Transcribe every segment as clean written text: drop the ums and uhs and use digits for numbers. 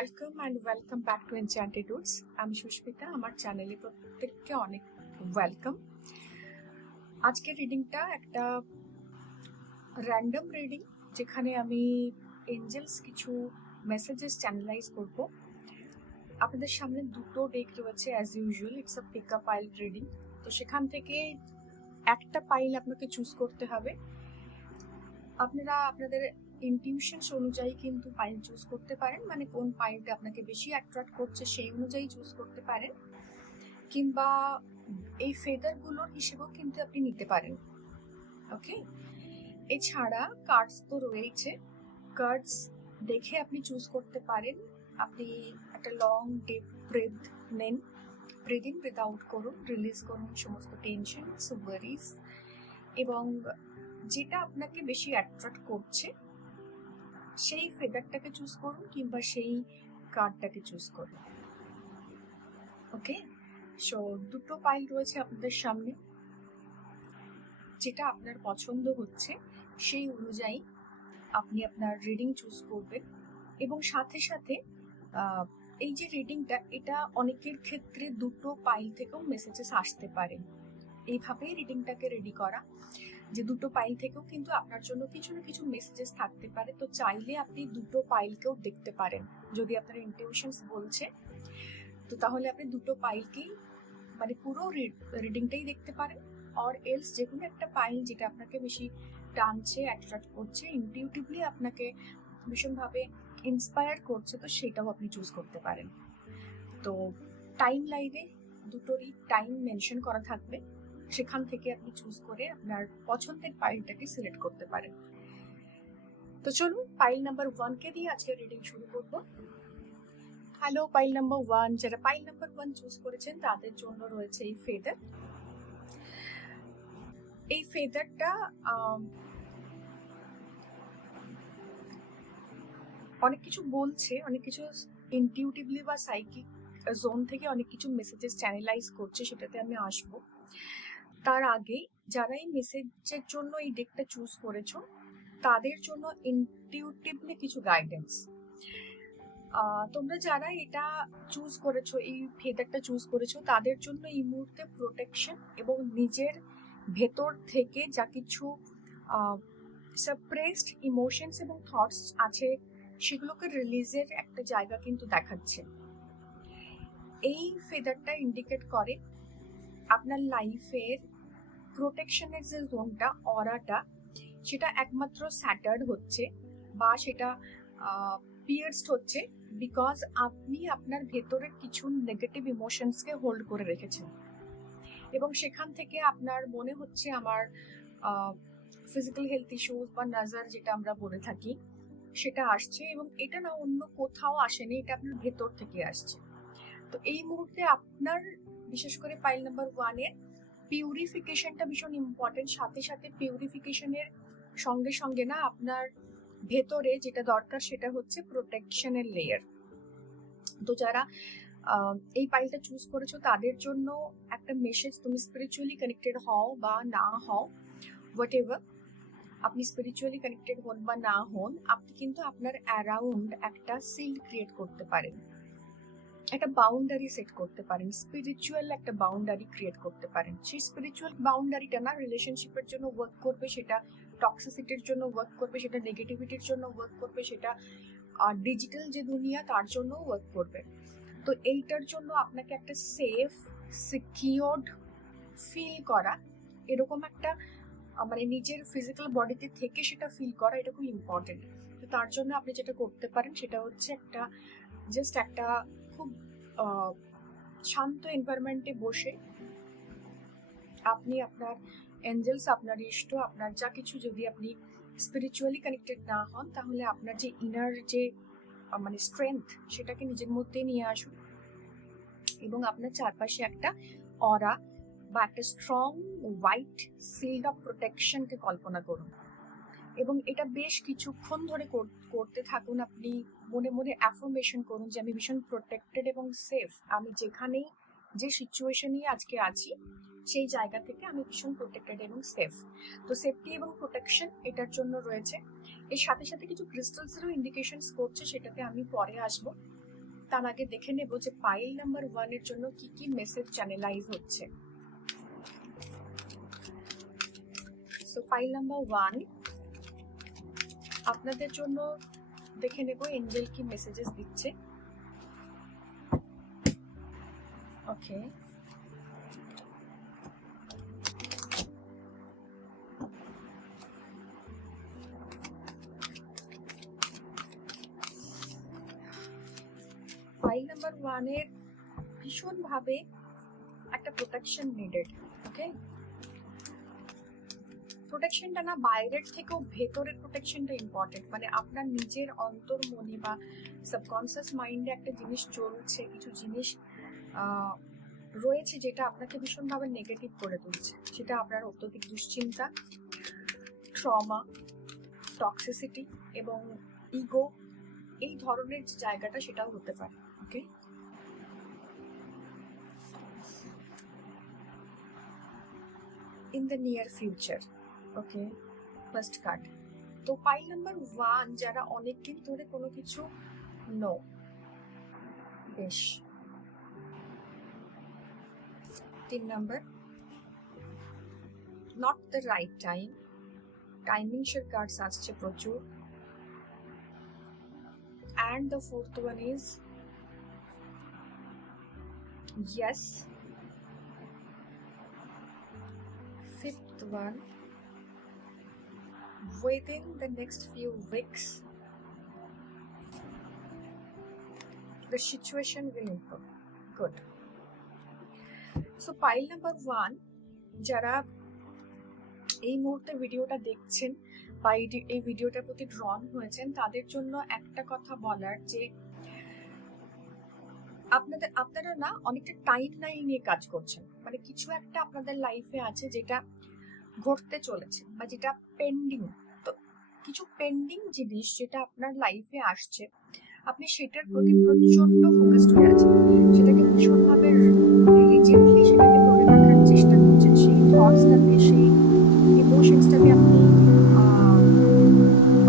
Welcome back to enchanted Woods. আমি সুস্মিতা, আমার চ্যানেলে প্রত্যেককে অনেক ওয়েলকাম। আজকের রিডিংটা একটা র্যান্ডম রিডিং, যেখানে আমি এঞ্জেলস কিছু মেসেজেস চ্যানেলাইজ করব। আপনাদের সামনে দুটো ডেক রয়েছে as usual, it's a pick up pile reading. তো সেখান থেকে একটা পাইল আপনাকে চুজ করতে হবে। আপনারা আপনাদের ইনটিউশনস অনুযায়ী কিন্তু পাইল চুজ করতে পারেন, মানে কোন পাইলটা আপনাকে বেশি অ্যাট্রাক্ট করছে সেই অনুযায়ী চুজ করতে পারেন, কিংবা এই ফেদারগুলোর হিসেবেও কিন্তু আপনি নিতে পারেন। ওকে, এছাড়া কার্ডস তো রয়েছে, কার্ডস দেখে আপনি চুজ করতে পারেন। আপনি একটা লং ডিপ ব্রেথ নেন, ব্রিথ ইন ব্রিথ আউট করুন, রিলিজ করুন সমস্ত টেনশন, ওয়ারিজ, এবং যেটা আপনাকে বেশি অ্যাট্রাক্ট করছে সেই ফেদারটাকে চুজ করুন কিংবা সেই কার্ডটাকে চুজ করুন। ওকে, সো দুটো পাইল রয়েছে আপনাদের সামনে, যেটা আপনার পছন্দ হচ্ছে সেই অনুযায়ী আপনি আপনার রিডিং চুজ করবেন। এবং সাথে সাথে এই যে রিডিংটা, এটা অনেকের ক্ষেত্রে দুটো পাইল থেকেও মেসেজেস আসতে পারে। এইভাবেই রিডিংটাকে রেডি করা যে দুটো পাইল থেকেও কিন্তু আপনার জন্য কিছু না কিছু মেসেজেস থাকতে পারে। তো চাইলে আপনি দুটো পাইলকেও দেখতে পারেন, যদি আপনার ইনটিউশনস বলছে তো তাহলে আপনি দুটো পাইলকেই, মানে পুরো রিডিংটাই দেখতে পারেন। অর এলস যে কোনো একটা পাইল যেটা আপনাকে বেশি টানছে, অ্যাট্রাক্ট করছে, ইনটিউটিভলি আপনাকে ভীষণভাবে ইন্সপায়ার করছে, তো সেটাও আপনি চুজ করতে পারেন। তো টাইম লাইনে দুটোরই টাইম মেনশন করা থাকবে, সেখান থেকে আপনি চুজ করে আপনার পছন্দের পাইলটাকে সিলেক্ট করতে পারেন। তো চলুন পাইল নাম্বার 1কে দিয়ে আজকে রিডিং শুরু করব। হ্যালো পাইল নাম্বার 1, যারা পাইল নাম্বার 1 চুজ করেছেন তাদের জন্য রয়েছে এই ফেদার। এই ফেদারটা অনেক কিছু বলছে, অনেক কিছু ইনটিউটিভলি বা সাইকিক জোন থেকে অনেক কিছু মেসেজেস চ্যানেলাইজ করছে, সেটাতে আমি আসবো। তার আগে যারা এই মেসেজের জন্য এই ডেকটা চুজ করেছো তাদের জন্য ইনটিউটিভলি কিছু গাইডেন্স। তোমরা যারা এটা চুজ করেছো, এই ফেদারটা চুজ করেছো, তাদের জন্য এই মুহূর্তে প্রোটেকশন এবং নিজের ভেতর থেকে যা কিছু সাপ্রেসড ইমোশনস এবং থটস আছে সেগুলোকে রিলিজের একটা জায়গা কিন্তু দেখাচ্ছে। এই ফেদারটা ইন্ডিকেট করে আপনার লাইফের প্রোটেকশনের যে জোনটা, অরাটা, সেটা একমাত্র স্যাটার্ড হচ্ছে বা সেটা পিয়ার্সড হচ্ছে বিকজ আপনি আপনার ভেতরের কিছু নেগেটিভ ইমোশনসকে হোল্ড করে রেখেছেন, এবং সেখান থেকে আপনার মনে হচ্ছে আমার ফিজিক্যাল হেলথ ইস্যুস বা নাজার যেটা আমরা বলে থাকি সেটা আসছে, এবং এটা না অন্য কোথাও আসেনি, এটা আপনার ভেতর থেকে আসছে। তো এই মুহূর্তে আপনার বিশেষ করে পাইল নাম্বার 1-এর পিউরিফিকেশনটা ভীষণ ইম্পর্টেন্ট। সাথে সাথে পিউরিফিকেশনের সঙ্গে সঙ্গে না আপনার ভেতরে যেটা দরকার সেটা হচ্ছে প্রোটেকশনের লেয়ার। তো যারা এই পাইলটা চুজ করেছো তাদের জন্য একটা মেসেজ, তুমি স্পিরিচুয়ালি কানেক্টেড হও বা না হও, হোয়াট এভার, আপনি স্পিরিচুয়ালি কানেক্টেড হন বা না হন, আপনি কিন্তু আপনার অ্যারাউন্ড একটা সিল্ড ক্রিয়েট করতে পারেন, একটা বাউন্ডারি সেট করতে পারেন, স্পিরিচুয়াল একটা বাউন্ডারি ক্রিয়েট করতে পারেন। সেই স্পিরিচুয়াল বাউন্ডারিটা না রিলেশনশিপের জন্য ওয়ার্ক করবে, সেটা টক্সিসিটির জন্য ওয়ার্ক করবে, সেটা নেগেটিভিটির জন্য ওয়ার্ক করবে, সেটা ডিজিটাল যে দুনিয়া তার জন্য ওয়ার্ক করবে। তো এইটার জন্য আপনাকে একটা সেফ, সিকিউরড ফিল করা, এরকম একটা মানে নিজের ফিজিক্যাল বডিতে থেকে সেটা ফিল করা, এটা খুব ইম্পর্টেন্ট। তো তার জন্য আপনি যেটা করতে পারেন সেটা হচ্ছে একটা জাস্ট একটা খুব শান্ত এনভায়রনমেন্টে বসে আপনি আপনার এঞ্জেলস, আপনার ইষ্ট, আপনার যা কিছু, যদি আপনি স্পিরিচুয়ালি কানেক্টেড না হন তাহলে আপনার যে ইনার যে মানে স্ট্রেংথ সেটাকে নিজের মধ্যে নিয়ে আসুন, এবং আপনার চারপাশে একটা অরা বা একটা স্ট্রং হোয়াইট সিল্ড অফ প্রোটেকশনকে কল্পনা করুন, এবং এটা বেশ কিছুক্ষণ ধরে করতে থাকুন। আপনি মনে মনে অ্যাফার্মেশন করুন যে আমি ভীষণ প্রোটেক্টেড এবং সেফ, আমি যেখানেই যে সিচুয়েশনেই আজকে আছি সেই জায়গা থেকে আমি ভীষণ প্রোটেক্টেড এবং সেফ। তো সেফটি এবং প্রোটেকশন এটার জন্য রয়েছে। এর সাথে সাথে কিছু ক্রিস্টালসেরও ইন্ডিকেশনস করছে, সেটাতে আমি পরে আসবো। তার আগে দেখে নেব যে পাইল নাম্বার 1 এর জন্য কি কি মেসেজ চ্যানেলাইজ হচ্ছে। সো পাইল নাম্বার 1 আপনাদের জন্য দেখে নেব এঞ্জেল কি মেসেজেস দিচ্ছে। ওকে, পাইল নাম্বার 1 এর ভীষণভাবে একটা প্রোটেকশন নিডেড। ওকে, প্রোটেকশনটা না বাইরের থেকেও ভেতরের প্রোটেকশনটা ইম্পর্টেন্ট। মানে আপনার নিজের অন্তর্মনে বা সাবকনসিয়াস মাইন্ডে একটা জিনিস চলছে, কিছু জিনিস রয়েছে যেটা আপনাকে ভীষণভাবে নেগেটিভ করে তুলছে। সেটা আপনার অত্যধিক দুশ্চিন্তা, ট্রমা, টক্সিসিটি এবং ইগো, এই ধরনের যে জায়গাটা সেটাও হতে পারে। Okay, in the near future. Okay, first card. তো পাইল নাম্বার 1 যারা অনেকদিন ধরে কোনো কিছু নো, বেশ। 3 number, not the right time, টাইমিংসের কার্ডস আসছে প্রচুর। And the 4th one is yes. 5th one, within the next few weeks the situation will improve. Good. So pile number 1 যারা এই মুহূর্তে ভিডিওটা দেখছেন বা এই ভিডিওটার প্রতি ড্রন হয়েছেন, তাদের জন্য একটা কথা বলার যে আপনারা না অনেকটা টাইম লাইন নিয়ে কাজ করছেন। মানে কিছু একটা আপনাদের লাইফে আছে যেটা ঘটতে চলেছে বা যেটা পেন্ডিং। তো কিছু পেন্ডিং জিনিস যেটা আপনার লাইফে আসছে, আপনি সেটার প্রতি প্রচন্ড ফোকাসড হয়ে আছেন, সেটাকে ভীষণভাবে রিজিডলি সেটাকে ধরে রাখার চেষ্টা করছেন। সেই থটসটাকে, সেই ইমোশনসটাকে আপনি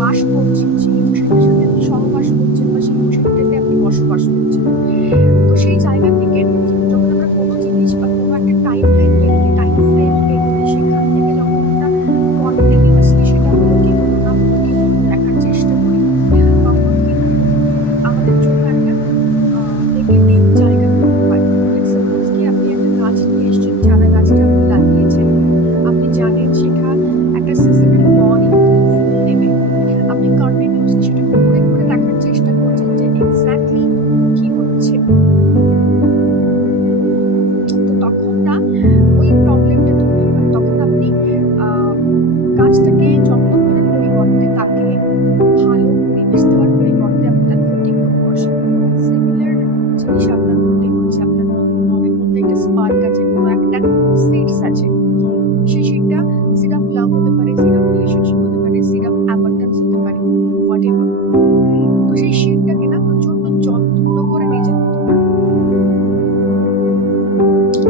বাস করছেন, সেই ইমোশনের সাথে আপনি সহবাস করছেন বা সেই ইমোশনটাতে আপনি বসবাস করছেন। তো সেই জায়গা থেকে যখন আমরা কোনো জিনিস বা কোনো একটা টাইম লাইন পেরোই, টাইম ফ্রেম পেরোই, সেখান থেকে যখন আমরা কন্টিনিউয়াসলি সেটা হলো কি হলো না হলো কি হলো দেখার চেষ্টা করি, তখন কিন্তু আমাদের জন্য একটা নেগেটিভ জায়গা তৈরি হয়। সাপোজ কি আপনি একটা গাছ নিয়ে এসেছেন, চারা গাছটা আপনি লাগিয়েছেন, আপনি জানেন সেটা একটা সিজনাল মর্নিং ফুল দেবে, আপনি কন্টিনিউয়াসলি সেটা করে করে দেখার চেষ্টা করছেন যে এক্স্যাক্টলি কি হচ্ছে। তো তখন না ওই প্রবলেমটা তৈরি হয়। তখন আপনি গাছটাকে যত্ন করার পরিবর্তে, তাকে ভালো পরিবেশ দেওয়ার পরিবর্তে আপনি তার ক্ষতি করে বসেন। সিমিলার জিনিস আপনার মধ্যে হচ্ছে। আপনার মনের মধ্যে একটা স্পার্ক আছে, কোনো একটা সিডস আছে। সেই সিডটা সিড অফ লাভ হতে পারে, সিড অফ রিলেশনশিপ হতে পারে, সিড অফ অ্যাবান্ডেন্স হতে পারে, হোয়াট এভার। তো সেই সিডটাকে না প্রচন্ড যত্ন করে নিজের ভিতরে,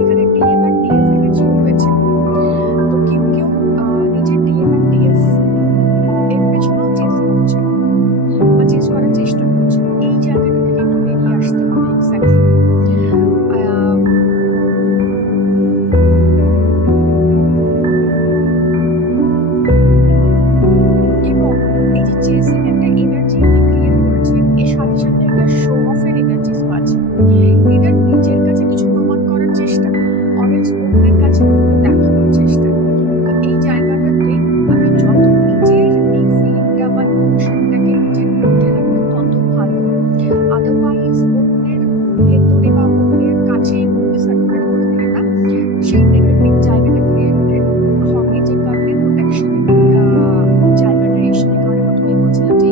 এখানে ডিএম আর ডিএফ এনার্জি রয়েছে। তো কেউ কেউ নিজের ডিএম আর ডিএফ এর পেছনেও চেস করছে বা চেস করার চেষ্টা করছে। এই জায়গাটা থেকে একটু বেরিয়ে আসতে হবে। এক্স্যাক্টলি এবং এই যে চেসিং একটা এনার্জি আপনি ক্রিয়েট করেছেন, এর সাথে সাথে একটা শো অফের এনার্জিসও আছে। এদের নিজের কাছে কিছু প্রমাণ করার চেষ্টা, অডিয়েন্স অন্যের কাছে দেখানোর চেষ্টা। তো এই জায়গাটাতে আপনি যত নিজের এই ফিলিংটা বা ইমোশনটাকে নিজের মধ্যে রাখবেন তত ভালো। আদারওয়াইজ অন্যের ভেতরে বা অন্যের কাছে এগুলোকে সার্কুলেট করে দিলে না সেই নেগেটিভ জায়গাটা ক্রিয়েটেড হবে, যে কারণে প্রোটেকশনের জায়গাটা এসে, যে কারণে প্রথমেই বলছিলাম যে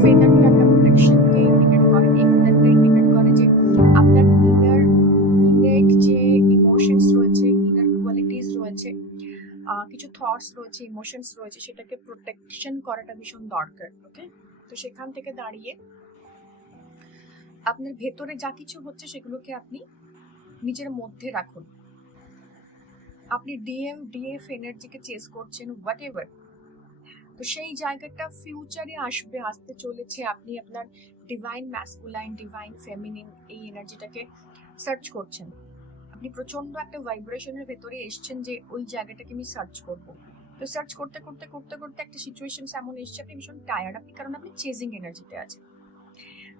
ফেদারটা একটা প্রোটেকশনকে ইন্ডিকেট করে। এই ফেদারটা ইন্ডিকেট করে যে আপনার ইনেট যে ইমোশনস রয়েছে, ইনার কোয়ালিটিস রয়েছে, কিছু থটস রয়েছে, ইমোশনস রয়েছে, সেটাকে প্রোটেকশন করাটা ভীষণ দরকার। ওকে, তো সেখান থেকে দাঁড়িয়ে আপনার ভেতরে যা কিছু হচ্ছে সেগুলোকে আপনি নিজের মধ্যে রাখুন। আপনি ডিএম ডিএফ এনার্জিকে চেস করছেন, হোয়াট এভার, তো তো সেই জায়গাটা ফিউচারে আসবে, আসতে চলেছে। আপনি আপনার ডিভাইন ম্যাসকুলাইন, ডিভাইন ফেমিনিন এই এনার্জিটাকে সার্চ করছেন। আপনি প্রচন্ড একটা ভাইব্রেশনের ভেতরে এসছেন যে ওই জায়গাটাকে আমি সার্চ করব। তো সার্চ করতে করতে করতে করতে একটা সিচুয়েশন এমন এসছে, আপনি ভীষণ টায়ার্ড, আপনি কারণ আপনি চেজিং এনার্জিতে আছেন।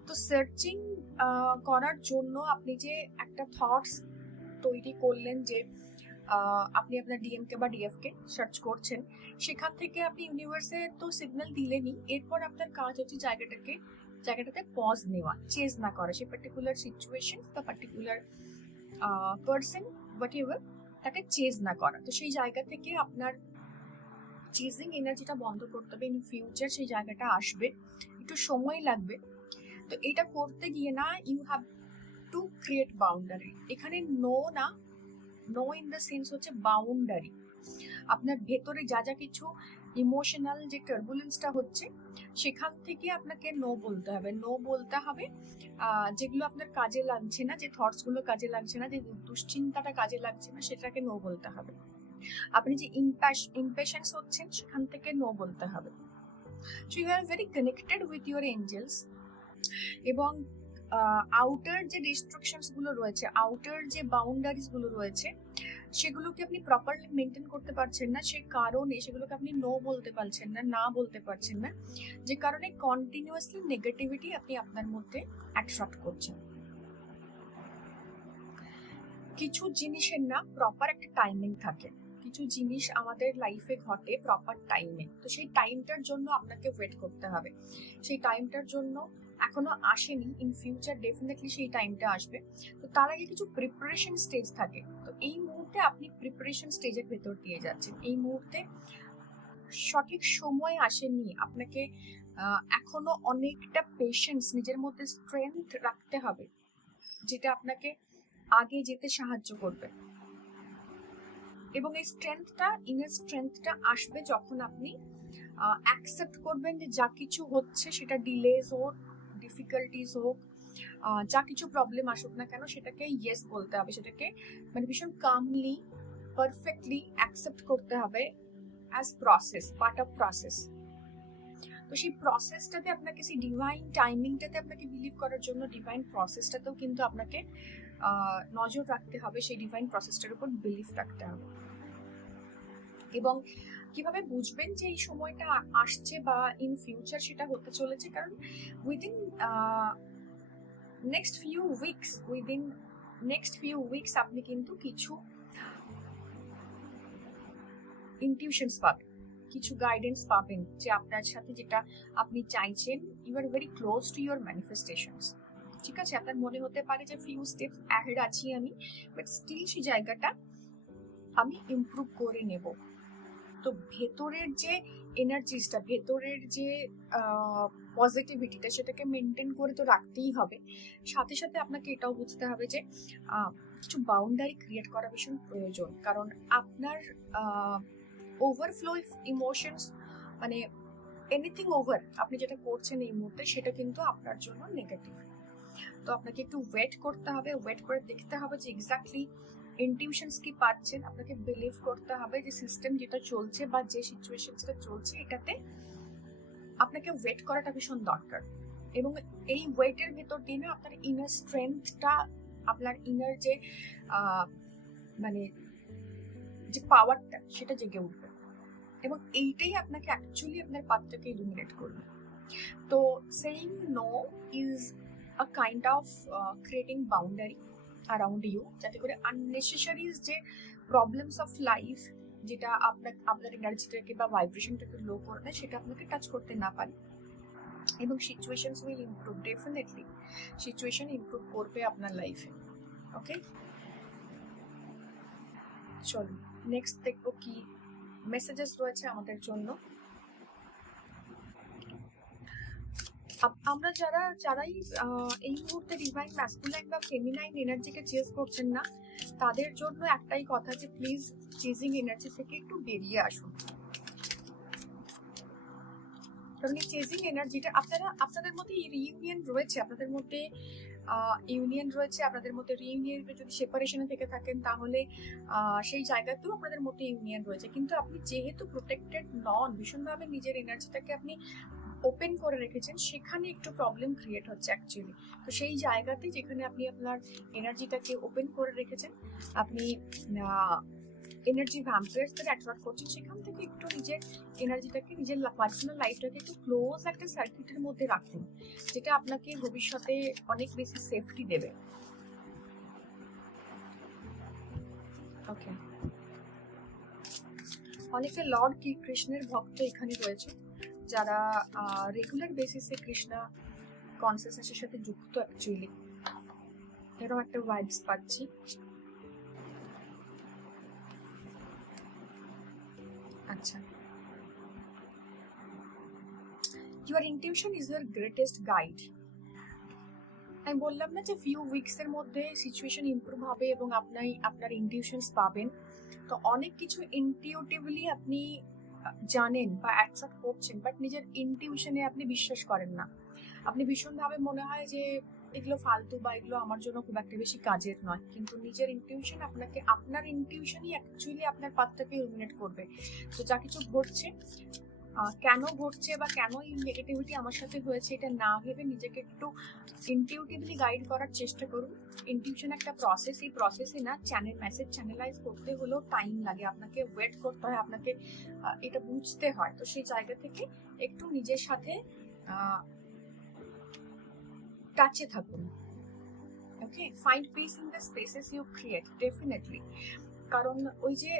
তো সার্চিং করার জন্য আপনি যে একটা থটস তৈরি করলেন যে আপনি আপনার ডিএমকে বা ডিএফকে সার্চ করছেন, সেখান থেকে আপনি ইউনিভার্সে তো সিগন্যাল দিলেনই। এরপর আপনার কাজ হচ্ছে জায়গাটাতে পজ নেওয়া, চেজ না করা। সেই পার্টিকুলার সিচুয়েশন বা পার্টিকুলার পার্সন হোয়াট এভার, তাকে চেজ না করা। তো সেই জায়গা থেকে আপনার চেজিং এনার্জিটা বন্ধ করতে হবে। ইন ফিউচার সেই জায়গাটা আসবে, একটু সময় লাগবে। তো এটা করতে গিয়ে না, you have to create boundary. এখানে নো ইন দ্য সেন্স হচ্ছে বাউন্ডারি। আপনার ভেতরে যা যা কিছু ইমোশনাল যে টার্বুলেন্সটা হচ্ছে, সেখান থেকে আপনাকে নো বলতে হবে। যেগুলো আপনার কাজে লাগছে না, যে থটস গুলো কাজে লাগছে না, যে দুশ্চিন্তাটা কাজে লাগছে না, সেটাকে নো বলতে হবে। আপনি যে ইম্পেশেন্স হচ্ছেন, সেখান থেকে নো বলতে হবে। So you are very connected with your angels. এবং আউটার যে রেস্ট্রিকশনস গুলো রয়েছে, আউটার যে বাউন্ডারিজ গুলো রয়েছে, সেগুলোকে আপনি প্রপারলি মেনটেন করতে পারছেন না। সে কারণে সেগুলোকে আপনি নো বলতে পারছেন না বলতে পারছেন না, যে কারণে কন্টিনিউয়াসলি নেগেটিভিটি আপনি আপনার মধ্যে অ্যাট্রাক্ট করছেন। কিছু জিনিসের না প্রপার একটা টাইমিং থাকে, কিছু জিনিস আমাদের লাইফে ঘটে প্রপার টাইমে। তো সেই টাইমটার জন্য আপনাকে ওয়েট করতে হবে। সেই টাইমটার জন্য এখনো আসেনি, ইন ফিউচার ডেফিনেটলি সেই টাইমটা আসবে। তো তার আগে কিছু প্রিপারেশন স্টেজ থাকে। তো এই মুহূর্তে আপনি প্রিপারেশন স্টেজের ভেতর দিয়ে যাচ্ছেন। এই মুহূর্তে সঠিক সময় আসেনি। আপনাকে এখনো অনেকটা পেশেন্স, নিজের মধ্যে স্ট্রেংথ রাখতে হবে, যেটা আপনাকে আগে যেতে সাহায্য করবে। এবং এই ইনার স্ট্রেংথটা আসবে যখন আপনি অ্যাকসেপ্ট করবেন যে যা কিছু হচ্ছে, সেটা ডিলেজ হোক, ডিফিকাল্টিজ হোক, যা কিছু প্রবলেম আসুক না কেন, সেটাকে ইয়েস বলতে হবে। সেটাকে মানে ভীষণ কামলি, পারফেক্টলি অ্যাকসেপ্ট করতে হবে as process, part of process. তো সেই প্রসেসটাতে আপনাকে, সেই ডিভাইন টাইমিংটাতে আপনাকে বিলিভ করার জন্য ডিভাইন প্রসেসটাতেও কিন্তু আপনাকে নজর রাখতে হবে, সেই ডিভাইন প্রসেসটার উপর বিলিভ রাখতে হবে। এবং কিভাবে বুঝবেন যে এই সময়টা আসছে বা ইন ফিউচার সেটা হতে চলেছে? কারণ উইদিন নেক্সট ফিউ উইকস আপনি কিন্তু কিছু ইনটিউশনস পাবেন, কিছু গাইডেন্স পাবেন, যে আপনার সাথে যেটা আপনি চাইছেন, you are very close to your manifestations. ঠিক আছে, আপনার মনে হতে পারে যে ফিউ স্টেপস অ্যাহেড আছি আমি, বাট স্টিল সেই জায়গাটা আমি ইমপ্রুভ করে নেব। তো ভেতরের যে এনার্জিসটা, ভেতরের যে পজিটিভিটিটা, সেটাকে মেনটেন করে তো রাখতেই হবে। সাথে সাথে আপনাকে এটাও বুঝতে হবে যে কিছু বাউন্ডারি ক্রিয়েট করা ভীষণ প্রয়োজন। কারণ আপনার ওভারফ্লো ইমোশনস, মানে এনিথিং ওভার আপনি যেটা করছেন এই মুহূর্তে, সেটা কিন্তু আপনার জন্য নেগেটিভ। তো আপনাকে একটু ওয়েট করতে হবে, ওয়েট করে দেখতে হবে যে এক্স্যাক্টলি ইনটিউশনস কি পাচ্ছেন। আপনাকে বিলিভ করতে হবে যে সিস্টেম যেটা চলছে বা যে সিচুয়েশনসটা চলছে, এটাতে আপনাকে ওয়েট করাটা ভীষণ দরকার। এবং এই ওয়েটের ভেতর দিয়ে না আপনার ইনার স্ট্রেংথটা, আপনার ইনার যে মানে যে পাওয়ারটা, সেটা জেগে উঠবে। এবং এইটাই আপনাকে অ্যাকচুয়ালি আপনার পাথটাকে ইলুমিনেট করবে। তো saying no is a kind of creating boundary around you, যাতে করে আননেসেসারি যে প্রবলেমস অফ লাইফ, যেটা আপনার এনার্জিটাকে বা ভাইব্রেশনটাকে লো করে দেয়, সেটা আপনাকে টাচ করতে না পারে। এবং situations will improve, definitely situation improve করবে আপনার লাইফে। ওকে, চলো নেক্সট দেখবো কি মেসেজেস রয়েছে আমাদের জন্য। আমরা যারাই এই মুহূর্তে ডিভাইন ম্যাসকুলাইন বা ফেমিনাইন এনার্জিকে চেজ করছেন না, তাদের জন্য একটাই কথা, যে প্লিজ চেজিং এনার্জি থেকে একটু বেরিয়ে আসুন। কারণ এই চেজিং এনার্জিটা আপনাদের মধ্যে রিইউনিয়ন রয়েছে, আপনাদের মধ্যে ইউনিয়ন রয়েছে আপনাদের মধ্যে, রিইউনিয়নে যদি সেপারেশনে থেকে থাকেন তাহলে সেই জায়গাতেও আপনাদের মধ্যে ইউনিয়ন রয়েছে। কিন্তু আপনি যেহেতু প্রোটেক্টেড নন, ভীষণভাবে নিজের এনার্জিটাকে আপনি ওপেন করে রেখেছেন, সেখানে একটু প্রবলেম ক্রিয়েট হচ্ছে অ্যাকচুয়ালি। তো সেই জায়গাতে যেখানে আপনি আপনার এনার্জিটাকে ওপেন করে রেখেছেন, আপনি এনার্জি ভ্যাম্পায়ার্সদের অ্যাট্রাক্ট করছেন, সেখান থেকে একটু নিজের এনার্জিটাকে, নিজের পার্সোনাল লাইফটাকে একটু ক্লোজ একটা সার্কিটের মধ্যে রাখুন, যেটা আপনাকে ভবিষ্যতে অনেক বেশি সেফটি দেবে। ওকে, অনেকে লর্ড কৃষ্ণের ভক্ত এখানে রয়েছে, যারা রেগুলার বেসিসে কৃষ্ণা কনসিয়াসনেসের সাথে যুক্ত অ্যাকচুয়ালি। এরকম একটা ভাইবস পাচ্ছি। আচ্ছা, your intuition is your greatest guide. আমি বললাম না যে ফিউ উইকস এর মধ্যে সিচুয়েশন ইমপ্রুভ হবে এবং আপনার ইনটিউশনস পাবেন। তো অনেক কিছু ইনটিউটিভলি আপনি জানেন বা অ্যাট্রাক্ট করছেন, বাট নিজের ইনটিউশনে আপনি বিশ্বাস করেন না। আপনি ভীষণভাবে মনে হয় যে এগুলো ফালতু বা এগুলো আমার জন্য খুব একটা বেশি কাজের নয়, কিন্তু নিজের ইনটিউশন আপনাকে, আপনার ইনটিউশনই অ্যাকচুয়ালি আপনার পাথটাকে ইলুমিনেট করবে। তো যা কিছু ঘটছে, কেন ঘটছে বা কেন এই নেগেটিভিটি আমার সাথে হয়েছে, এটা না ভেবে নিজেকে একটু ইনটিউটিভলি গাইড করার চেষ্টা করুন। ইনটিউশন একটা প্রসেস, এই প্রসেসে না মেসেজ চ্যানেলাইজ করতে হলেও টাইম লাগে, আপনাকে ওয়েট করতে হয়, আপনাকে এটা বুঝতে হয়। তো সেই জায়গা থেকে একটু নিজের সাথে টাচে থাকুন। Okay, find peace in the spaces you create, definitely. কারণ ওই যে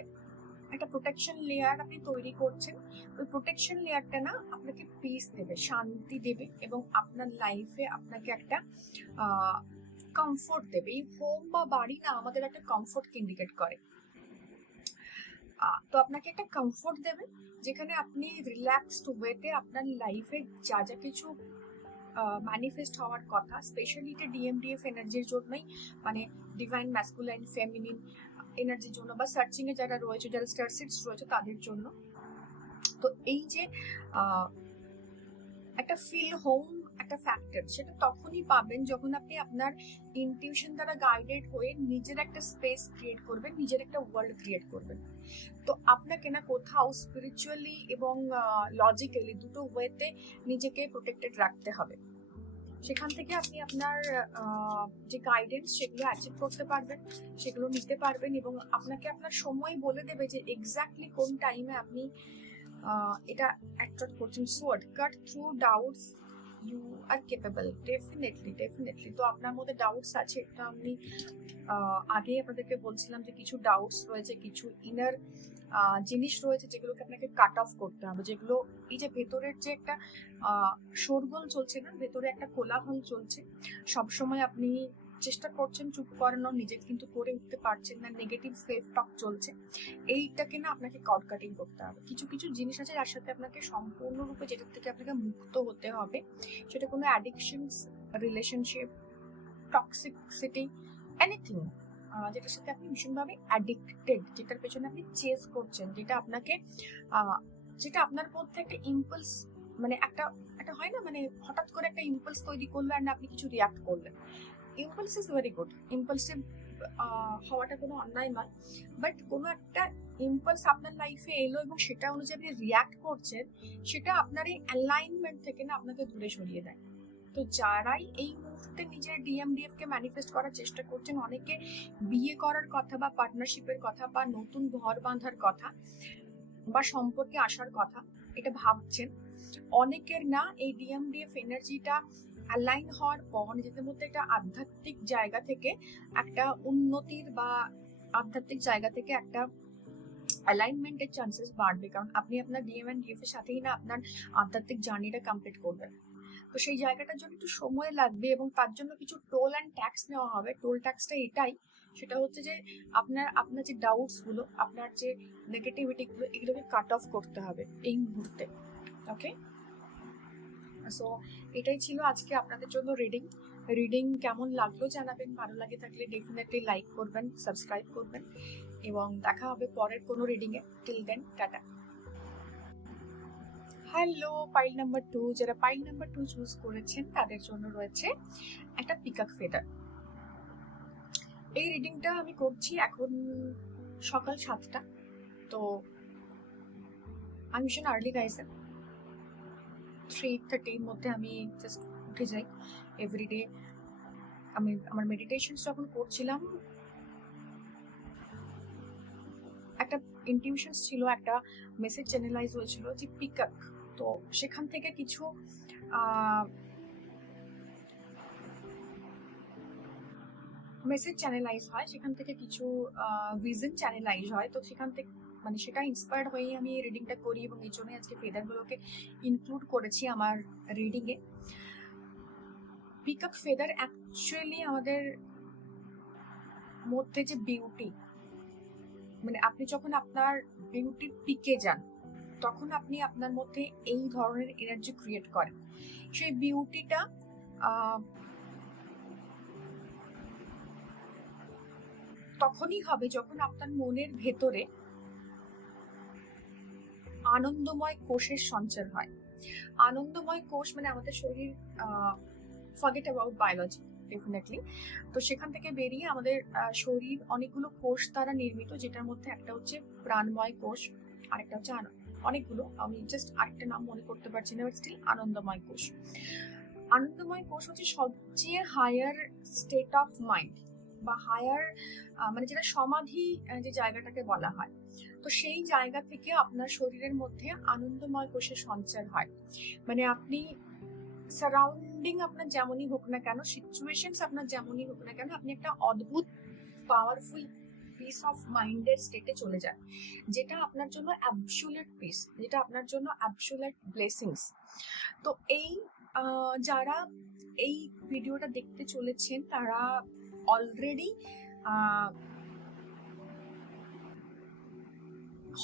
একটা প্রোটেকশন লেয়ার আপনি তৈরি করছেন, ওই প্রোটেকশন লেয়ারটা না আপনাকে পিস দেবে, শান্তি দেবে, এবং আপনার লাইফে আপনাকে একটা কমফোর্ট দেবে। এই হোম বা বাড়ি না আমাদের একটা কমফোর্টকে ইন্ডিকেট করে। তো আপনাকে একটা কমফোর্ট দেবে, যেখানে আপনি রিল্যাক্সড ওয়েতে আপনার লাইফে যা যা কিছু ম্যানিফেস্ট হওয়ার কথা, স্পেশালি এটা ডিএমডিএফ এনার্জির জন্যই, মানে ডিভাইন ম্যাসকুলাইন ফেমিনিন এনার্জির জন্য, বা সার্চিং এ যারা রয়েছে, যারা স্টারসিডস রয়েছে তাদের জন্য। তো এই যে একটা ফিল হোম একটা ফ্যাক্টর, সেটা তখনই পাবেন যখন আপনি আপনার ইনটিউশন দ্বারা গাইডেড হয়ে নিজের একটা স্পেস ক্রিয়েট করবেন, নিজের একটা ওয়ার্ল্ড ক্রিয়েট করবেন। তো আপনাকে না কোথাও স্পিরিচুয়ালি এবং লজিক্যালি দুটো ওয়েতে নিজেকে প্রোটেক্টেড রাখতে হবে। সেখান থেকে আপনি আপনার যে গাইডেন্স সেগুলো অ্যাচিভ করতে পারবেন, সেগুলো নিতে পারবেন, এবং আপনাকে আপনার সময় বলে দেবে যে এক্স্যাক্টলি কোন টাইমে আপনি এটা অ্যাট্রাক্ট করছেন। Sword cut through doubts, you are capable, definitely. তো আপনার মধ্যে ডাউটস আছে, এটা আমি আগেই আপনাদেরকে বলছিলাম যে কিছু ডাউটস রয়েছে, কিছু ইনার জিনিস রয়েছে যেগুলোকে আপনাকে কাট অফ করতে হবে, যেগুলো এই যে ভেতরের যে একটা শোরগোল চলছে না, ভেতরে একটা কোলাহল চলছে, সবসময় আপনি চেষ্টা করছেন চুপ করানোর, নিজেকে কিন্তু করে উঠতে পারছেন না, নেগেটিভ সেলফ টক চলছে, এইটাকে না আপনাকে কট কাটিং করতে হবে। কিছু কিছু জিনিস আছে যার সাথে আপনাকে সম্পূর্ণরূপে, যেটার থেকে আপনাকে মুক্ত হতে হবে, সেটা কোনো অ্যাডিকশনস, রিলেশনশিপ, টক্সিসিটি, এনিথিং যেটার সাথে আপনি ভীষণভাবে অ্যাডিক্টেড, যেটার পেছনে আপনি চেস করছেন, যেটা আপনাকে যেটা আপনার মধ্যে একটা ইম্পালস, মানে একটা একটা হয় না, মানে হঠাৎ করে একটা ইম্পালস তৈরি করলো আর আপনি কিছু রিয়াক্ট করলেন। Impulse is very good, impulsive হওয়াটা কোনো অন্যায় নয়, বাট কোনো একটা ইম্পালস আপনার লাইফে এলো এবং সেটা অনুযায়ী আপনি রিয়াক্ট করছেন, সেটা আপনার এই অ্যালাইনমেন্ট থেকে না আপনাকে দূরে সরিয়ে দেয়। তো যারাই এই মুহূর্তে নিজের ডিএমডিএফ কে ম্যানিফেস্ট করার চেষ্টা করছেন, অনেকে বিয়ে করার কথা বা পার্টনারশিপের কথা বা নতুন ঘর বাঁধার কথা বা সম্পর্কে আসার কথা এটা ভাবছেন, অনেকের না এই ডিএমডিএফ এনার্জিটা অ্যালাইন হওয়ার পর নিজেদের মধ্যে একটা আধ্যাত্মিক জায়গা থেকে একটা উন্নতির বা আধ্যাত্মিক জায়গা থেকে একটা অ্যালাইনমেন্টের চান্সেস বাড়বে, কারণ আপনি আপনার ডিএমডিএফ এর সাথেই না আপনার আধ্যাত্মিক জার্নিটা কমপ্লিট করবেন। তো সেই জায়গাটার জন্য একটু সময় লাগবে এবং তার জন্য কিছু টোল অ্যান্ড ট্যাক্স নেওয়া হবে। টোল ট্যাক্সটা এটাই, সেটা হচ্ছে যে আপনার যে ডাউটস গুলো, আপনার যে নেগেটিভিটি গুলো, এগুলোকে কাট অফ করতে হবে এই মুহূর্তে। ওকে, সো এটাই ছিল আজকে আপনাদের জন্য রিডিং কেমন লাগলো জানাবেন, ভালো লাগে থাকলে ডেফিনেটলি লাইক করবেন, সাবস্ক্রাইব করবেন, এবং দেখা হবে পরের কোনো রিডিংয়ে। Till then, tata. Hello, pile number 2, যারা পাইল নাম্বার 2 চুজ করেছেন তাদের জন্য রয়েছে একটা পিকক ফেদার। এই রিডিংটা আমি করছি এখন সকাল 7টা। তো আমি ভীষণ আর্লি রাইজার, 3:30 এর মধ্যে আমি জাস্ট উঠে যাই এভরিডে। আমি আমার মেডিটেশন যখন করছিলাম একটা ইনটিউশনস ছিল, একটা মেসেজ চ্যানেলাইজ হয়েছিল যে পিকক। তো সেখান থেকে কিছু মেসেজ চ্যানেলাইজ হয়, সেখান থেকে কিছু ভিজন চ্যানেলাইজ হয়। তো সেখান থেকে মানে সেটা ইন্সপায়ার্ড হয়েই আমি এই রিডিংটা করি এবং এই জন্যই আজকে ফেদারগুলোকে ইনক্লুড করেছি আমার রিডিংয়ে। পিকক ফেদার অ্যাকচুয়ালি আমাদের মধ্যে যে বিউটি, মানে আপনি যখন আপনার বিউটির পিকে যান তখন আপনি আপনার মধ্যে এই ধরনের এনার্জি ক্রিয়েট করেন। সেই বিউটিটা তখনই হবে যখন আপনার মনের ভেতরে আনন্দময় কোষের সঞ্চার হয়। আনন্দময় কোষ মানে আমাদের শরীর, ফরগেট অ্যাবাউট বায়োলজি ডেফিনেটলি। তো সেখান থেকে বেরিয়ে আমাদের শরীর অনেকগুলো কোষ দ্বারা নির্মিত, যেটার মধ্যে একটা হচ্ছে প্রাণময় কোষ, আরেকটা হচ্ছে অনেকগুলো, আমি জাস্ট আরেকটা নাম মনে করতে পারছি না, বাট স্টিল আনন্দময় কোষ। আনন্দময় কোষ হচ্ছে সবচেয়ে হায়ার স্টেট অফ মাইন্ড বা হায়ার মানে যেটা সমাধি যে জায়গাটাকে বলা হয়। তো সেই জায়গা থেকে আপনার শরীরের মধ্যে আনন্দময় কোষের সঞ্চার হয়। মানে আপনি সারাউন্ডিং আপনার যেমনই হোক না কেন, সিচুয়েশনস আপনার যেমনই হোক না কেন, আপনি একটা অদ্ভুত পাওয়ারফুল পিস অফ মাইন্ডের স্টেটে চলে যায়, যেটা আপনার জন্য অ্যাবসোলিউট পিস, যেটা আপনার জন্য অ্যাবসোলিউট ব্লেসিংস। তো এই যারা এই ভিডিওটা দেখতে চলেছেন তারা অলরেডি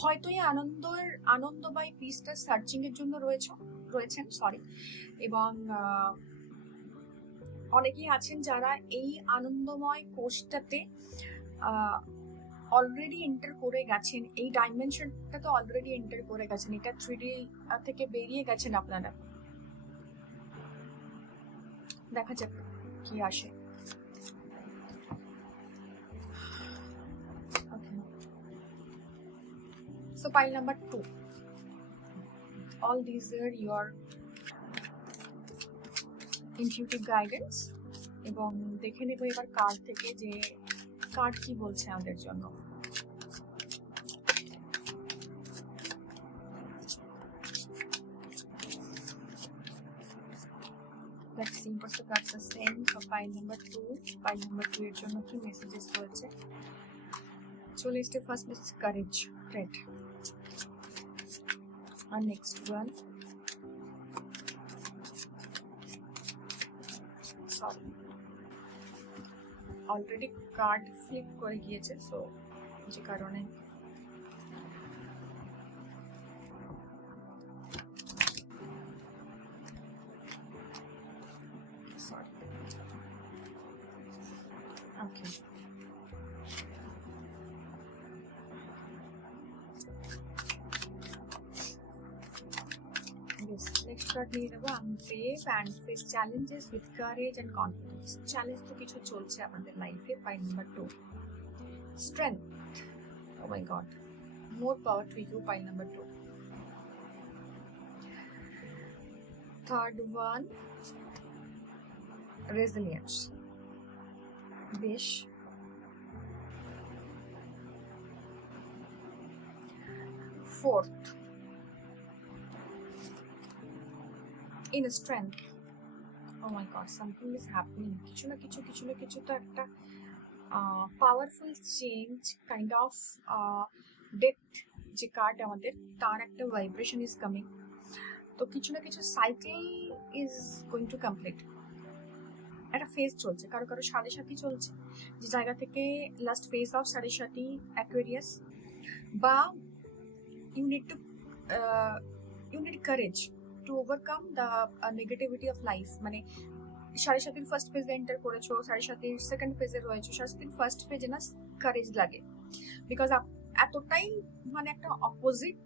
হয়তো এই আনন্দময় পিসটা সার্চিং এর জন্য রয়েছেন সরি, এবং অনেকেই আছেন যারা এই আনন্দময় কোষটাতে অলরেডি এন্টার করে গেছেন, এই ডাইমেনশনটা তো অলরেডি এন্টার করে গেছেন, এটা 3D থেকে বেরিয়ে গেছেন আপনারা। দেখা যাক কি আসে। So pile number 2, all these are your intuitive guidance, এবং দেখে নেব এবার কার্ড থেকে যে কার্ড কি বলছে আমাদের জন্য। Let's see what the cards are saying for pile number 2. Pile number 2 এর জন্য কি মেসেজেস রয়েছে। চলে এসছে ফার্স্ট মেসেজ, কারেজ, রেড। আর next one, sorry already card flip করে গিয়েছে, সো যে কারণে সরি। ওকে, নেক্সট কার্ড নিয়ে নেবো unbrave and face challenges with courage and confidence. Challenge তো কিছু চলছে আপনাদের লাইফে। Pile number 2, strength. Oh my god, more power to you, pile number 2। Third one, resilience, বেশ। Fourth, inner strength. Oh my god, something is happening. কিছু না কিছু তো একটা powerful change, kind of death যে কার্ড আমাদের, তার একটা ভাইব্রেশন ইজ কামিং। তো কিছু না কিছু cycle is going to complete. একটা ফেজ চলছে, কারো সাড়ে সাথী চলছে, যে জায়গা থেকে লাস্ট ফেজ অফ সাড়ে সাথী অ্যাকুয়ারিয়াস, বা you need courage to overcome the negativity of life. মানে সাড়ে সাথীর ফার্স্ট ফেজে এন্টার করেছো, সাড়ে সাথীর সেকেন্ড ফেজে রয়েছো, সাড়ে সাথীর ফার্স্ট ফেজে না কারেজ লাগে, বিকজ এতটাই মানে একটা অপোজিট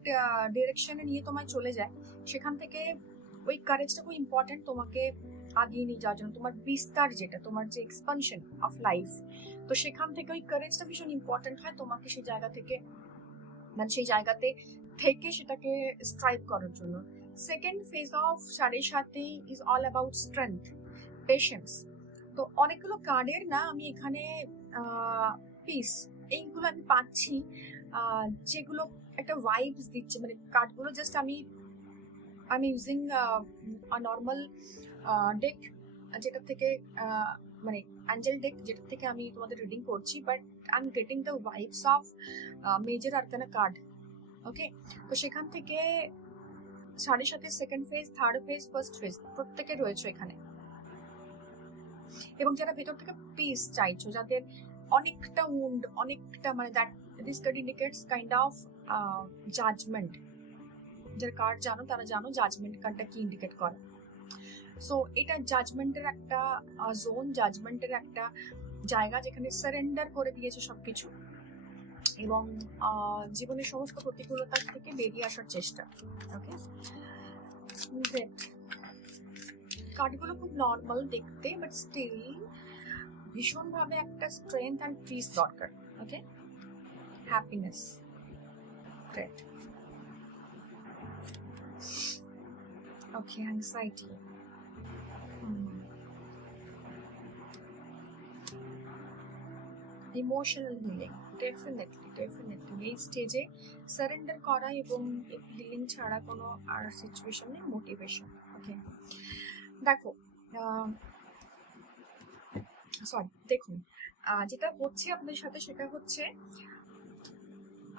ডিরেকশনে নিয়ে তোমায় চলে যায়, সেখান থেকে ওই কারেজটা খুব ইম্পর্টেন্ট তোমাকে আগিয়ে নিয়ে যাওয়ার জন্য। তোমার বিস্তার যেটা, তোমার যে এক্সপানশন অফ লাইফ, তো সেখান থেকে ওই কারেজটা ভীষণ ইম্পর্টেন্ট হয় তোমাকে সেই জায়গা থেকে, মানে সেই জায়গাতে থেকে সেটাকে স্ট্রাইভ করার জন্য। Second phase of 7.5 is all about strength, patience. তো অনেকগুলো কার্ডের না আমি এখানে পিস এইগুলো আমি পাচ্ছি, যেগুলো একটা ভাইবস দিচ্ছে, মানে কার্ডগুলো জাস্ট আমি ইউজিং নর্মাল ডেক, যেটা থেকে মানে অ্যাঞ্জেল ডেক, যেটা থেকে আমি তোমাদের রিডিং করছি, but I am getting the vibes of major arcana card. Okay, তো সেখান থেকে 7.5 second phase, third phase, first phase প্রত্যেকে রয়েছে এখানে। এবং যারা ভেতর থেকে পিস চাইছো, যাদের অনেকটা উন্ড, অনেকটা মানে that this card indicates kind of judgement. যারা কার্ড জানো তারা জানো জাজমেন্ট কার্ডটা কি ইন্ডিকেট করে। সো এটা জাজমেন্টের একটা জোন, জাজমেন্টের একটা জায়গা যেখানে সারেন্ডার করে দিয়েছে সবকিছু এবং জীবনের সমস্ত প্রতিকূলতা থেকে বেরিয়ে আসার চেষ্টা। ওকে, গ্রেট। কার্ডগুলো খুব নর্মাল দেখতে, বাট স্টিল ভীষণভাবে একটা স্ট্রেংথ অ্যান্ড পিস দরকার। ওকে, হ্যাপিনেস, গ্রেট। ওকে, অ্যাংজাইটি, ইমোশনাল হিলিং, ডেফিনেটলি এই স্টেজে সারেন্ডার করা এবং হিলিং ছাড়া কোনো আর সিচুয়েশন নেই, মোটিভেশন। ওকে, দেখো সরি, দেখুন যেটা হচ্ছে আপনাদের সাথে সেটা হচ্ছে,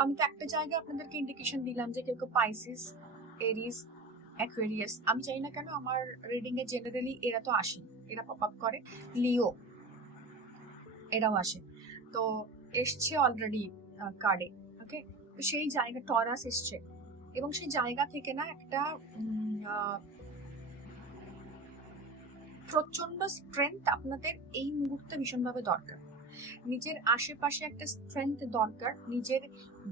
আমি তো একটা জায়গায় আপনাদেরকে ইন্ডিকেশন দিলাম যে কেউ পাইসিস, এরিস, অ্যাকুয়ারিয়াস, আমি চাই না কেন আমার রিডিং এ জেনারেলি এরা তো আসে, এরা পপ আপ করে, লিও এরাও আসে, তো এসছে অলরেডি কার্ডে। ওকে, তো সেই জায়গা টরাস এসছে এবং সেই জায়গা থেকে না একটা প্রচন্ড স্ট্রেংথ আপনাদের এই মুহূর্তে ভীষণভাবে দরকার। নিজের আশেপাশে একটা স্ট্রেংথ দরকার, নিজের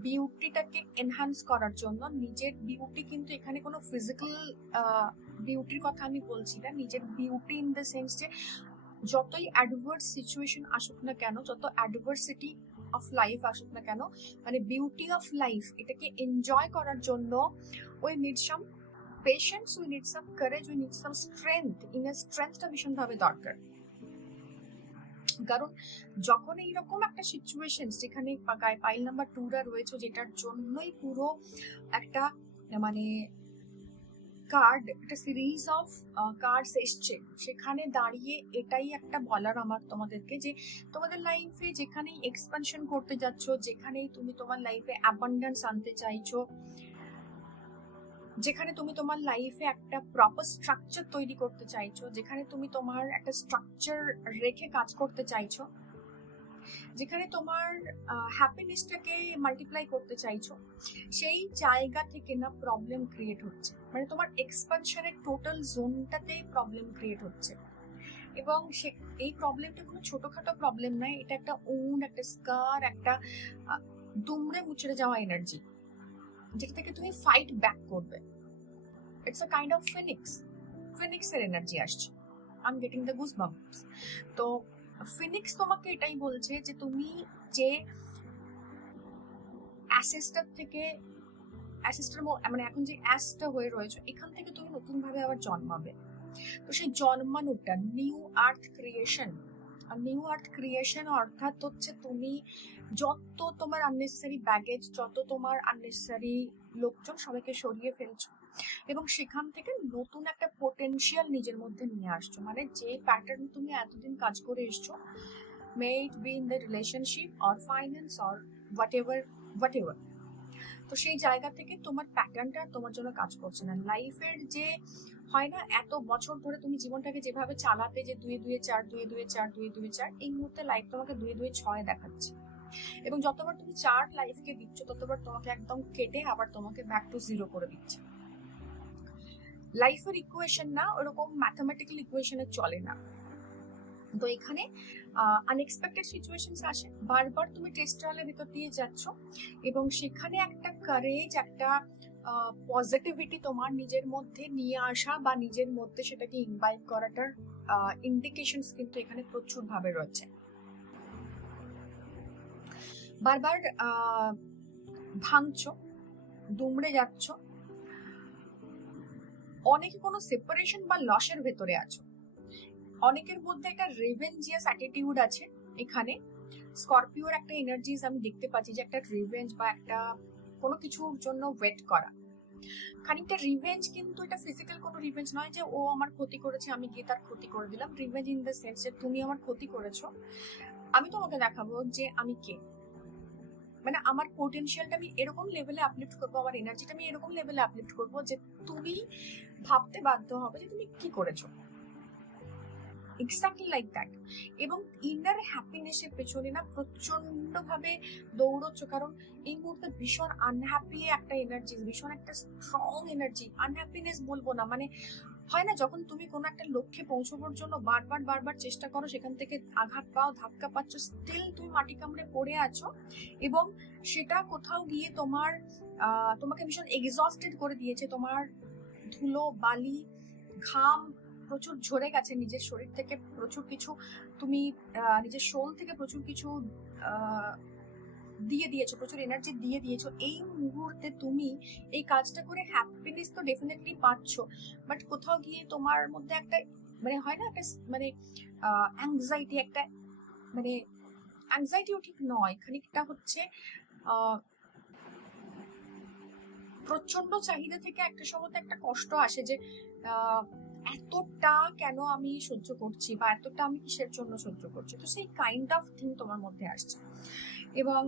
বিউটিটাকে এনহান্স করার জন্য। নিজের বিউটি কিন্তু এখানে কোনো ফিজিক্যাল বিউটির কথা আমি বলছি না, নিজের বিউটি ইন দ্য সেন্স যে যতই অ্যাডভার্স সিচুয়েশন আসুক না কেন, যত অ্যাডভার্সিটি অফ লাইফ আসুক না কেন, মানে বিউটি অফ লাইফ এটাকে এনজয় করার জন্য we need some patience, we need some courage, we need some strength. Inner স্ট্রেংথটা ভীষণভাবে দরকার। কারণ যখন এইরকম একটা সিচুয়েশন যেখানে পাইল নাম্বার 2 রয়েছে, যেটার জন্যই পুরো একটা মানে কার্ড, একটা সিরিজ অফ কার্ডস এসছে, সেখানে দাঁড়িয়ে এটাই একটা বলার আমার তোমাদেরকে যে তোমাদের লাইফে যেখানেই এক্সপানশন করতে যাচ্ছ, যেখানেই তুমি তোমার লাইফে অ্যাবান্ডেন্স আনতে চাইছো, যেখানে তুমি তোমার লাইফে একটা প্রপার স্ট্রাকচার তৈরি করতে চাইছো, যেখানে তুমি তোমার একটা স্ট্রাকচার রেখে কাজ করতে চাইছো, যেখানে তোমার হ্যাপিনেসটাকে মাল্টিপ্লাই করতে চাইছো, সেই জায়গা থেকে না প্রবলেম ক্রিয়েট হচ্ছে, মানে তোমার এক্সপানশনের টোটাল জোনটাতে প্রবলেম ক্রিয়েট হচ্ছে। এবং এই প্রবলেমটা কোনো ছোটখাটো প্রবলেম নয়, এটা একটা উন্ড, একটা স্কার, একটা দুমড়ে মুচড়ে যাওয়া এনার্জি, যেটা থেকে তুমি ফাইট ব্যাক করবে। ইটস আ কাইন্ড অফ ফিনিক্সের এনার্জি আসছে। I am getting the goosebumps. তো ফিনিক্স তোমাকে এটাই বলছে যে তুমি যে অ্যাসেস্টার থেকে মানে এখন যে অ্যাসটা হয়ে রয়েছে, এখান থেকে তুমি নতুন ভাবে আবার জন্মাবে। তো সেই জন্মানোটা নিউ আর্থ ক্রিয়েশন অর্থাৎ হচ্ছে তুমি যত তোমার আননেসেসারি ব্যাগেজ, যত তোমার আননেসেসারি লোকজন সবাইকে সরিয়ে ফেলছো এবং সেখান থেকে নতুন একটা পোটেনশিয়াল নিজের মধ্যে নিয়ে আসছো। মানে যে প্যাটার্ন তুমি এতদিন কাজ করে এসছো, may it be in the relationship or finance or whatever, তো সেই জায়গা থেকে তোমার প্যাটার্নটা তোমার জন্য কাজ করছে না। লাইফের যে হয় না এত বছর ধরে তুমি জীবনটাকে যেভাবে চালাতে, যে 2-2-4 2-2-4 2-2-4, এই মুহূর্তে লাইফ তোমাকে 2-2-6 দেখাচ্ছে এবং যতবার তুমি 4 লাইফকে দিচ্ছ ততবার তোমাকে একদম কেটে আবার তোমাকে ব্যাক টু 0 করে দিচ্ছে। লাইফের ইকুয়েশন না ওরকম ম্যাথামেটিক্যাল ইকুয়েশনে চলে না, তো এখানে আনএক্সপেক্টেড সিচুয়েশনস আসে, বারবার তুমি টেস্ট ট্রায়ালের ভিতর দিয়ে যাচ্ছ এবং সেখানে একটা কারেজ, একটা পজিটিভিটি তোমার নিজের মধ্যে নিয়ে আসা বা নিজের মধ্যে সেটাকে ইনভাইট করাটার ইন্ডিকেশনস কিন্তু এখানে প্রচুর ভাবে রয়েছে। বারবার ভাঙছো, দুমড়ে যাচ্ছ, অনেকে কোনো সেপারেশন বা লসের ভেতরে আছো, অনেকের মধ্যে একটা রিভেঞ্জিয়াস অ্যাটিটিউড আছে। এখানে স্করপিওর একটা এনার্জিজ আমি দেখতে পাচ্ছি, যে একটা রিভেঞ্জ বা একটা কোনো কিছুর জন্য ওয়েট করা, খানিকটা রিভেঞ্জ। কিন্তু এটা ফিজিক্যাল কোনো রিভেঞ্জ নয় যে ও আমার ক্ষতি করেছে আমি গিয়ে তার ক্ষতি করে দিলাম। রিভেঞ্জ ইন দ্য সেন্স যে তুমি আমার ক্ষতি করেছো, আমি তোমাকে দেখাবো যে আমি কে, মানে আমার পোটেনশিয়ালটা আমি এরকম লেভেলে আপলিফট করবো, আমার এনার্জিটা আমি এরকম লেভেলে আপলিফট করবো যে তুমি ভাবতে বাধ্য হবে যে তুমি কি করেছো, এক্স্যাক্টলি লাইক দ্যাট। এবং ইনার হ্যাপিনেসের পেছনে না প্রচন্ড ভাবে দৌড়চ্ছ, কারণ এই মুহূর্তে ভীষণ আনহ্যাপি একটা এনার্জি, ভীষণ একটা স্ট্রং এনার্জি। আনহ্যাপিনেস বলবো না, মানে হয় না যখন তুমি কোনো একটা লক্ষ্যে পৌঁছানোর জন্য বারবার বারবার চেষ্টা করো, সেখান থেকে আঘাত পাও, ধাক্কা পাচ্ছ, স্টিল তুমি মাটি কামড়ে পড়ে আছো এবং সেটা কোথাও গিয়ে তোমাকে ভীষণ এক্সস্টেড করে দিয়েছে। তোমার ধুলো, বালি, ঘাম প্রচুর ঝরে গেছে নিজের শরীর থেকে, প্রচুর কিছু তুমি নিজের সোল থেকে প্রচুর কিছু দিয়ে দিয়েছো, প্রচুর এনার্জি দিয়ে দিয়েছো। এই মুহূর্তে তুমি এই কাজটা করে হ্যাপিনেস তো ডেফিনেটলি পাচ্ছ, বাট কোথাও গিয়ে তোমার মধ্যে একটা মানে হয় না একটা মানে অ্যাংজাইটি, একটা মানে অ্যাংজাইটিও ঠিক নয়, খানিকটা হচ্ছে প্রচন্ড চাহিদা থেকে একটা সময় একটা কষ্ট আসে যে এতটা কেন আমি সহ্য করছি বা এতটা আমি কিসের জন্য সহ্য করছি। তো সেই কাইন্ড অফ থিং তোমার মধ্যে আসছে এবং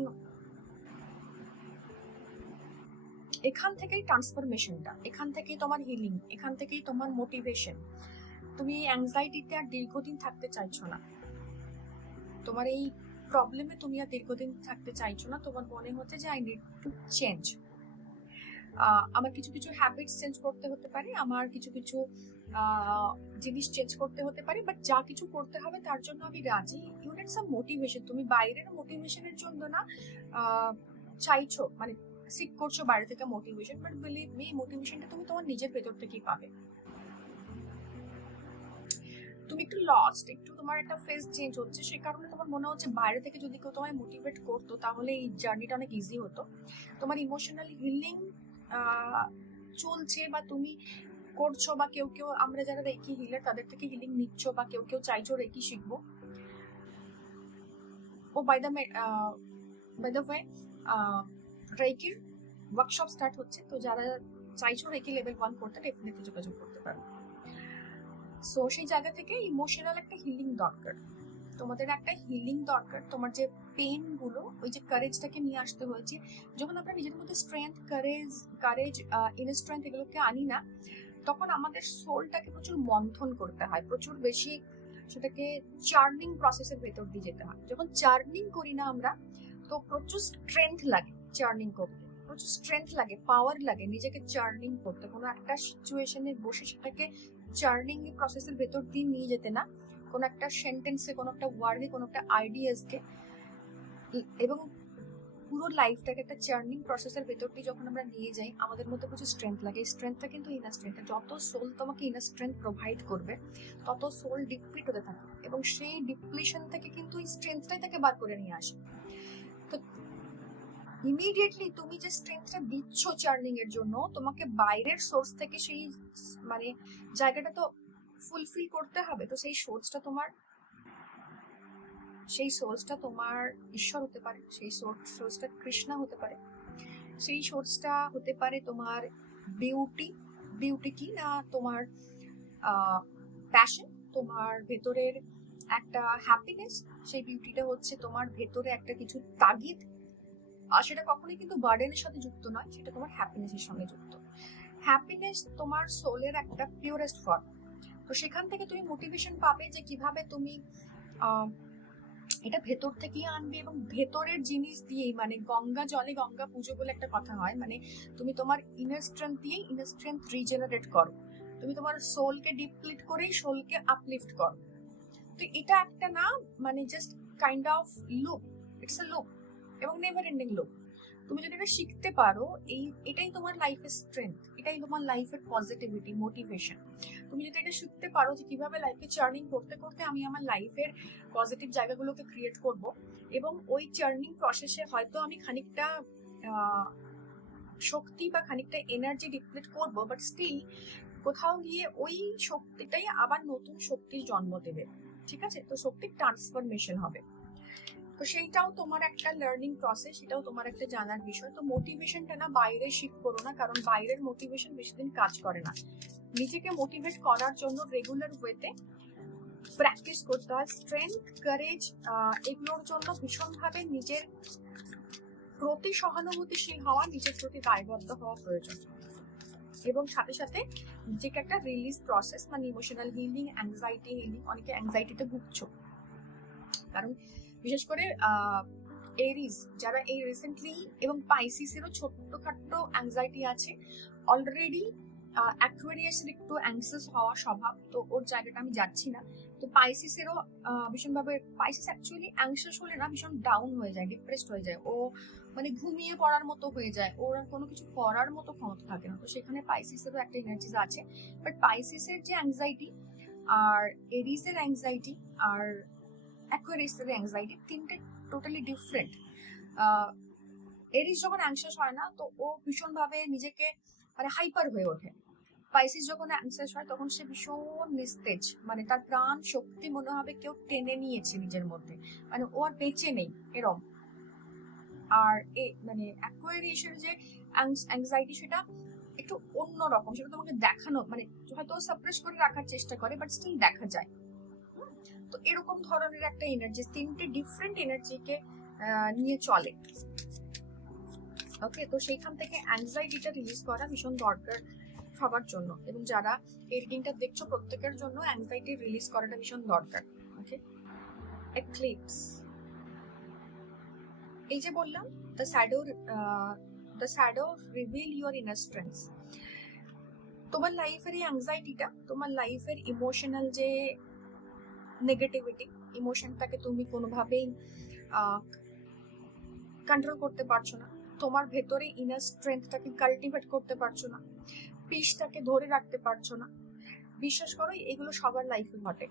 এখান থেকেই ট্রান্সফরমেশনটা, এখান থেকেই তোমার হিলিং, এখান থেকেই তোমার মোটিভেশন। তুমি অ্যাংজাইটিতে আর দীর্ঘদিন থাকতে চাইছো না, তোমার এই প্রবলেমে তুমি আর দীর্ঘদিন থাকতে চাইছো না। তোমার মনে হচ্ছে যে আই নিড টু চেঞ্জ, আমার কিছু কিছু হ্যাবিটস চেঞ্জ করতে হতে পারে, আমার কিছু কিছু জিনিস চেঞ্জ করতে হতে পারে, বাট যা কিছু করতে হবে তার জন্য আমি রাজি। ইউ নিড সাম মোটিভেশন, তুমি বাইরের মোটিভেশনের জন্য না চাইছো, মানে সিক করছো বাইরে থেকে মোটিভেশন, বাট বিলিভ মি মোটিভেশনটা তুমি তোমার নিজের ভেতর থেকেই পাবে। তুমি একটু লস্ট, একটু তোমার একটা ফেজ চেঞ্জ হচ্ছে, সেই কারণে তোমার মনে হচ্ছে বাইরে থেকে যদি কেউ তোমায় মোটিভেট করতো তাহলে এই জার্নিটা অনেক ইজি হতো। তোমার ইমোশনাল হিলিং চলছে বা তুমি করছো, বা কেউ কেউ আমরা যারা রেকি হিলার তাদের থেকে হিলিং নিচ্ছ, বা কেউ কেউ চাইছো রেকি শিখবো। ও বাই দ্য ওয়ে রেকির ওয়ার্কশপ স্টার্ট হচ্ছে, তো যারা চাইছো রেকি লেভেল 1 করতে ডেফিনেটলি যোগাযোগ করতে পারো। সো সেই জায়গা থেকে ইমোশনাল একটা হিলিং দরকার, তোমাদের একটা হিলিং দরকার। তোমার যে পেন গুলো, ওই যে কারেজটাকে নিয়ে আসতে হয়েছে, যখন আমরা নিজের মধ্যে স্ট্রেংথ, কারেজ ইনার স্ট্রেংথ এগুলোকে আনি না, তখন আমাদের সোলটাকে প্রচুর মন্থন করতে হয়, প্রচুর বেশি সেটাকে চার্নিং প্রসেসের ভেতর দিয়ে যেতে হয়। যখন চার্নিং করি না আমরা, তো প্রচুর স্ট্রেংথ লাগে চার্নিং করতে, প্রচুর স্ট্রেংথ লাগে, পাওয়ার লাগে নিজেকে চার্নিং করতে। কোনো একটা সিচুয়েশনে বসে সেটাকে চার্নিং প্রসেসের ভেতর দিয়ে নিয়ে যেতে না, কোনো একটা সেন্টেন্সে, কোনো একটা ওয়ার্ডে, কোনো একটা আইডিয়াসকে এবং পুরো লাইফটাকে একটা চার্নিং প্রসেসের ভেতর দিয়ে যখন আমরা নিয়ে যাই, আমাদের মধ্যে প্রচুর স্ট্রেংথ লাগে। এই স্ট্রেংথটা কিন্তু ইনার স্ট্রেংথ, যত সোল তোমাকে ইনার স্ট্রেংথ প্রোভাইড করবে তত সোল ডিপ্লিট হতে থাকে, এবং সেই ডিপ্লিশন থেকে কিন্তু এই স্ট্রেংথটাই তাকে বার করে নিয়ে আসে। তো ইমিডিয়েটলি তুমি যে স্ট্রেংথটা দিচ্ছ চার্নিং এর জন্য, তোমাকে বাইরের সোর্স থেকে সেই মানে জায়গাটা তো ফুলফিল করতে হবে। তো সেই সোর্সটা তোমার ঈশ্বর হতে পারে, সেই সোর্সটা কৃষ্ণা হতে পারে, সেই সোর্সটা হতে পারে তোমার বিউটি কি না তোমার প্যাশন, তোমার ভেতরের একটা হ্যাপিনেস। সেই বিউটিটা হচ্ছে তোমার ভেতরে একটা কিছু তাগিদ, আর সেটা কখনোই কিন্তু বার্ডেনের সাথে যুক্ত নয়, সেটা তোমার হ্যাপিনেসের সঙ্গে যুক্ত। হ্যাপিনেস তোমার সোলের একটা পিওরেস্ট ফর্ম। তো সেখান থেকে তুমি মোটিভেশন পাবে যে কিভাবে তুমি এটা ভেতর থেকেই আনবে, এবং ভেতরের জিনিস দিয়েই, মানে গঙ্গা জলে গঙ্গা পুজো বলে একটা কথা হয়, মানে তুমি তোমার ইনার স্ট্রেংথ দিয়ে ইনার স্ট্রেংথ রিজেনারেট করো, তুমি তোমার সোলকে ডিপ্লিট করেই সোলকে আপলিফট করো। তো এটা একটা না মানে just kind of loop, it's a loop এবং নেভার এন্ডিং লুপ। তুমি যদি এটা শিখতে পারো, এটাই তোমার লাইফের স্ট্রেংথ, এটাই তোমার লাইফের পজিটিভিটি, মোটিভেশন। তুমি যদি এটা শিখতে পারো যে কিভাবে লাইফে চার্নিং করতে করতে আমি আমার লাইফের পজিটিভ জায়গাগুলোকে ক্রিয়েট করব, এবং ওই চার্নিং প্রসেসে হয়তো আমি খানিকটা শক্তি বা খানিকটা এনার্জি ডিপ্লিট করবো, বাট স্টিল কোথাও গিয়ে ওই শক্তিটাই আবার নতুন শক্তির জন্ম দেবে। ঠিক আছে, তো শক্তির ট্রান্সফরমেশন হবে। তো সেইটাও তোমার একটা লার্নিং প্রসেস, সেটাও তোমার একটা জানার বিষয়। তো মোটিভেশনটা না বাইরে শিফট করো না, কারণ বাইরের মোটিভেশন বেশি দিন কাজ করে না। নিজেকে মোটিভেট করার জন্য রেগুলার ওয়েতে প্র্যাকটিস করতে হয়। স্ট্রেংথ, কারেজ, এগুলোর জন্য ভীষণভাবে নিজের প্রতি সহানুভূতিশীল হওয়া, নিজের প্রতি দায়বদ্ধ হওয়া প্রয়োজন। এবং সাথে সাথে নিজেকে একটা রিলিজ প্রসেস, মানে ইমোশনাল হিলিং, অ্যাংজাইটি হিলিং। অনেকে অ্যাংজাইটিতে ভুগছো, কারণ বিশেষ করে এরিজ যারা এই রিসেন্টলি, এবং পাইসিসেরও ছোট্টখাট্টো অ্যাংজাইটি আছে অলরেডি। অ্যাকুয়ারিয়াসের একটু অ্যাংসাস হওয়া স্বভাব, তো ওর জায়গাটা আমি যাচ্ছি না। তো পাইসিসেরও ভীষণভাবে, পাইসিস অ্যাকচুয়ালি অ্যাংসাস হলে না ভীষণ ডাউন হয়ে যায়, ডিপ্রেসড হয়ে যায়, ও মানে ঘুমিয়ে পড়ার মতো হয়ে যায়, ওর আর কোনো কিছু করার মতো ক্ষমতা থাকে না। তো সেখানে পাইসিসেরও একটা এনার্জিজ আছে। বাট পাইসিসের যে অ্যাংজাইটি, আর এরিজের অ্যাংজাইটি, আর অ্যাকুয়ারিয়াসের অ্যাংজাইটি, তিনটে টোটালি ডিফারেন্ট। এরিজ যখন অ্যাংশাস হয় না, তো ও ভীষণভাবে নিজেকে মানে হাইপার হয়ে ওঠে। পাইসিস যখন অ্যাংশাস হয় তখন সে ভীষণ নিস্তেজ, মানে তার প্রাণ শক্তি মনে হবে কেউ টেনে নিয়েছে নিজের মধ্যে, মানে ও আর বেঁচে নেই এরম। আর মানে অ্যাকুয়ারিয়াসের যে অ্যাংজাইটি, সেটা একটু অন্যরকম, সেটা তোমাকে দেখানো, মানে হয়তো সাপ্রেস করে রাখার চেষ্টা করে, বাট স্টিল দেখা যায়। তো এরকম ধরনের একটা এনার্জি, তিনটে ডিফারেন্ট এনার্জিকে নিয়ে চলে। ওকে, তো সেইখান থেকে অ্যাংজাইটিটা রিলিজ করা ভীষণ দরকার সবার জন্য, এবং যারা এই রিডিংটা দেখছো প্রত্যেকের জন্য অ্যাংজাইটি রিলিজ করাটা ভীষণ দরকার। ওকে, এক্লিপস, এই যে বললাম the shadow reveal your inner strengths. তোমার লাইফের এই অ্যাংজাইটিটা, তোমার লাইফের ইমোশনাল যে নেগেটিভিটি, ইমোশনটাকে তুমি কোনোভাবেই কন্ট্রোল করতে পারছো না, তোমার ভেতরে ইনার স্ট্রেংথটাকে কাল্টিভেট করতে পারছো না, পিসটাকে ধরে রাখতে পারছো না। বিশ্বাস করো, এগুলো সবার লাইফে ঘটে।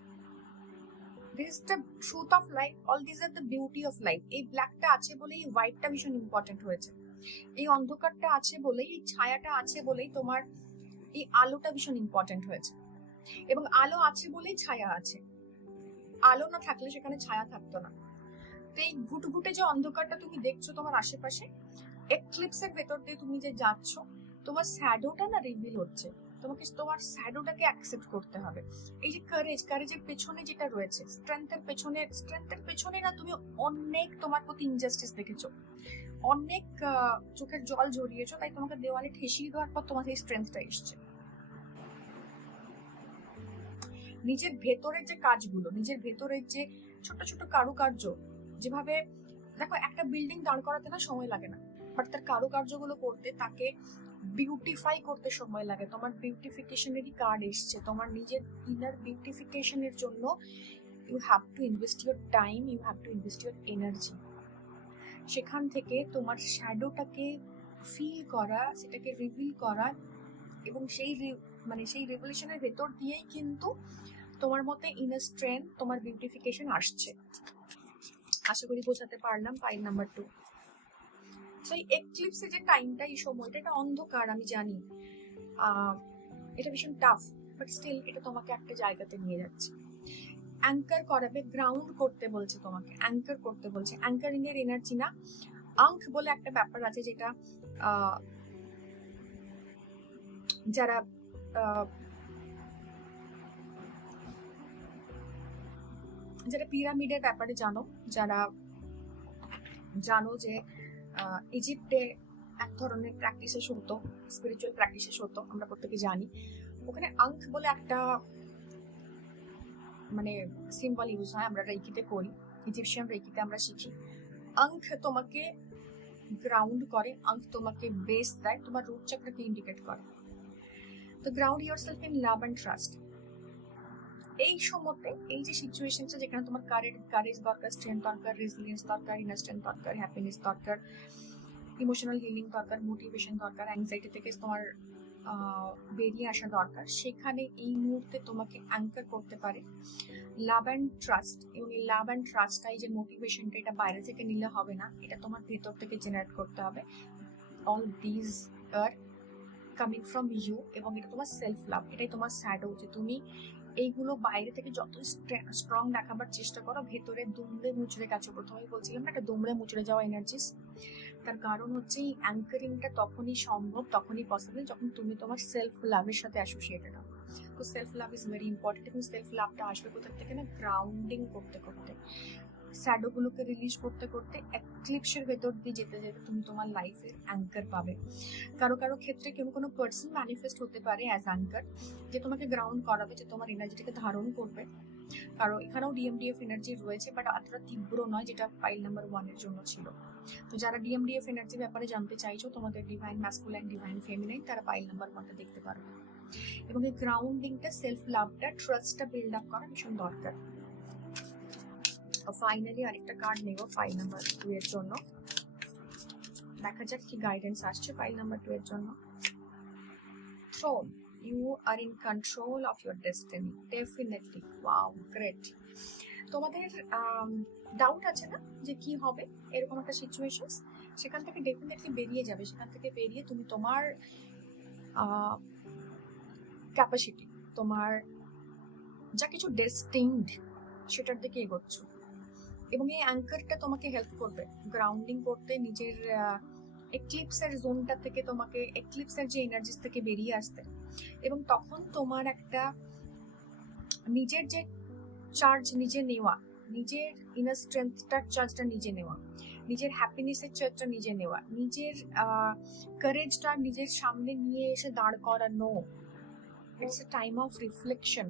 This is the truth of life, all this are the beauty of life. এই ব্ল্যাকটা আছে বলেই এই হোয়াইটটা ভীষণ ইম্পর্টেন্ট হয়েছে, এই অন্ধকারটা আছে বলেই, এই ছায়াটা আছে বলেই তোমার এই আলোটা ভীষণ ইম্পর্টেন্ট হয়েছে, এবং আলো আছে বলেই ছায়া আছে। আলো না থাকলে সেখানে ছায়া থাকতো না। তো এই ঘুটঘুটে যে অন্ধকারটা তুমি দেখছো তোমার আশেপাশে, এক্লিপসের ভেতর দিয়ে তুমি যে যাচ্ছ, তোমার শ্যাডোটা না রিভিল হচ্ছে। তোমাকে তোমার শ্যাডোটাকে অ্যাকসেপ্ট করতে হবে। এই যে কারেজের পেছনে যেটা রয়েছে, স্ট্রেংথের পেছনে না তুমি অনেক তোমার প্রতি ইনজাস্টিস দেখেছো, অনেক চোখের জল ঝরিয়েছো, তাই তোমাকে দেওয়ালে ঠেসিয়ে দেওয়ার পর তোমার এই স্ট্রেংথটা এসছে। নিজের ভেতরের যে কাজগুলো, নিজের ভেতরের যে ছোট ছোট কারুকার্য, যেভাবে দেখো একটা বিল্ডিং দাঁড় করাতে না সময় লাগে না, বাট তার কারুকার্যগুলো করতে, তাকে বিউটিফাই করতে সময় লাগে। তোমার বিউটিফিকেশনেরই কার্ড এসছে, তোমার নিজের ইনার বিউটিফিকেশনের জন্য you have to invest your time, you have to invest your energy. সেখান থেকে তোমার শ্যাডোটাকে ফিল করা, সেটাকে রিভিল করা, এবং সেই রিভলিউশনের ভেতর দিয়েই কিন্তু তোমার মধ্যে ইনার স্ট্রেংথ, তোমার বিউটিফিকেশন আসছে। আশা করি বোঝাতে পারলাম। পয়েন্ট নাম্বার 2, সেই এক্লিপসে যে টাইমটা, এই সময়টা, এটা অন্ধকার আমি জানি, এটা ভীষণ টাফ, বাট স্টিল এটা তোমাকে একটা জায়গাতে নিয়ে যাচ্ছে। অ্যাঙ্কার করাবে, গ্রাউন্ড করতে বলছে, তোমাকে অ্যাঙ্কার করতে বলছে। অ্যাঙ্কারিং এর এনার্জি না, আঙ্ক বলে একটা ব্যাপার আছে, যেটা যারা যারা পিরামিডের ব্যাপারে যারা জানো যে ইজিপ্টে এক ধরনের প্র্যাকটিসেস হতো, স্পিরিচুয়াল প্র্যাকটিসেস হতো, আমরা প্রত্যেকে জানি। ওখানে আঙ্ক বলে একটা মানে সিম্বল ইউজ হয়, আমরা রেইকিতে করি, ইজিপশিয়ান রেইকিতে আমরা শিখি। আঙ্ক তোমাকে গ্রাউন্ড করে, আঙ্ক তোমাকে বেস দেয়, তোমার রুট চক্রকে ইন্ডিকেট করে। তো ground yourself in love and trust. এই সময়তে এই যে সিচুয়েশনটা যেখানে তোমার কারেজ দরকার, স্ট্রেংথ দরকার, রেজিলিয়েন্স দরকার, ইনার স্ট্রেংথ দরকার, হ্যাপিনেস দরকার, ইমোশনাল হিলিং দরকার, মোটিভেশন দরকার, অ্যাংজাইটি থেকে তোমার বেরিয়ে আসা দরকার, সেখানে এই মুহূর্তে তোমাকে অ্যাঙ্কার করতে পারে লাভ অ্যান্ড ট্রাস্ট। এবং এই লাভ অ্যান্ড ট্রাস্টটাই যে মোটিভেশনটা, এটা বাইরে থেকে নিলে হবে না, এটা তোমার ভেতর থেকে জেনারেট করতে হবে। All these are coming from you, এবং এটা তোমার সেলফ লাভ, এটাই তোমার শ্যাডো, যে তুমি এইগুলো বাইরে থেকে যত স্ট্রং দেখাবার চেষ্টা করো, ভেতরে দুমড়ে মুচড়ে গেছো। প্রথমেই বলছিলাম না, একটা দুমড়ে মুচড়ে যাওয়া এনার্জিস। তার কারণ হচ্ছে এই অ্যাঙ্কারিংটা তখনই সম্ভব, তখনই পসিবল, যখন তুমি তোমার সেলফ লাভের সাথে অ্যাসোসিয়েটেড হও। তো self love is very important. এবং সেলফ লাভটা আসবে কোথা থেকে না, গ্রাউন্ডিং করতে করতে, শ্যাডোগুলোকে রিলিজ করতে করতে, এক্লিপসের ভেতর দিয়ে যেতে যেতে তুমি তোমার লাইফের অ্যাঙ্কার পাবে। কারো কারো ক্ষেত্রে কেউ কোনো পার্সন ম্যানিফেস্ট হতে পারে অ্যাজ অ্যাঙ্কার, যে তোমাকে গ্রাউন্ড করাবে, যে তোমার এনার্জিটাকে ধারণ করবে। কারণ এখানেও ডিএমডিএফ এনার্জি রয়েছে, বাট এতটা তীব্র নয় যেটা ফাইল নাম্বার 1 এর জন্য ছিল। তো যারা ডিএমডিএফ এনার্জি ব্যাপারে জানতে চাইছো, তোমাদের ডিভাইন ম্যাসকুলাইন, ডিভাইন ফেমিনাইন, তারা ফাইল নাম্বার 1টা দেখতে পারো। এবং এই গ্রাউন্ডিংটা, সেলফ লাভটা, ট্রাস্টটা বিল্ড আপ করা ভীষণ দরকার। ফাইনালি আরেকটা কার্ড নেব ফাইল নাম্বার 2 এর জন্য। দেখা যাক কি গাইডেন্স আসছে ফাইল নাম্বার 2 এর জন্য। Throne, you are in control of your destiny, definitely. Wow, great. তোমাদের ডাউট আছে না যে কি হবে, এরকম একটা সিচুয়েশন, সেখান থেকে ডেফিনেটলি বেরিয়ে যাবে। সেখান থেকে বেরিয়ে তুমি তোমার ক্যাপাসিটি, তোমার যা কিছু ডেস্টিনড, সেটার দিকে এগোচ্ছ। এবং এই অ্যাঙ্কারটা তোমাকে হেল্প করবে গ্রাউন্ডিং করতে, নিজের এক্লিপসের জোনটা থেকে, তোমাকে এক্লিপসের যে এনার্জিস থেকে বেরিয়ে আসতে। এবং তখন তোমার একটা নিজের যে চার্জ নিজে নেওয়া, নিজের ইনার স্ট্রেংথটার চার্জটা নিজে নেওয়া, নিজের হ্যাপিনেসের চার্জটা নিজে নেওয়া, নিজের কারেজটা নিজের সামনে নিয়ে এসে দাঁড় করানো। It's a time of reflection.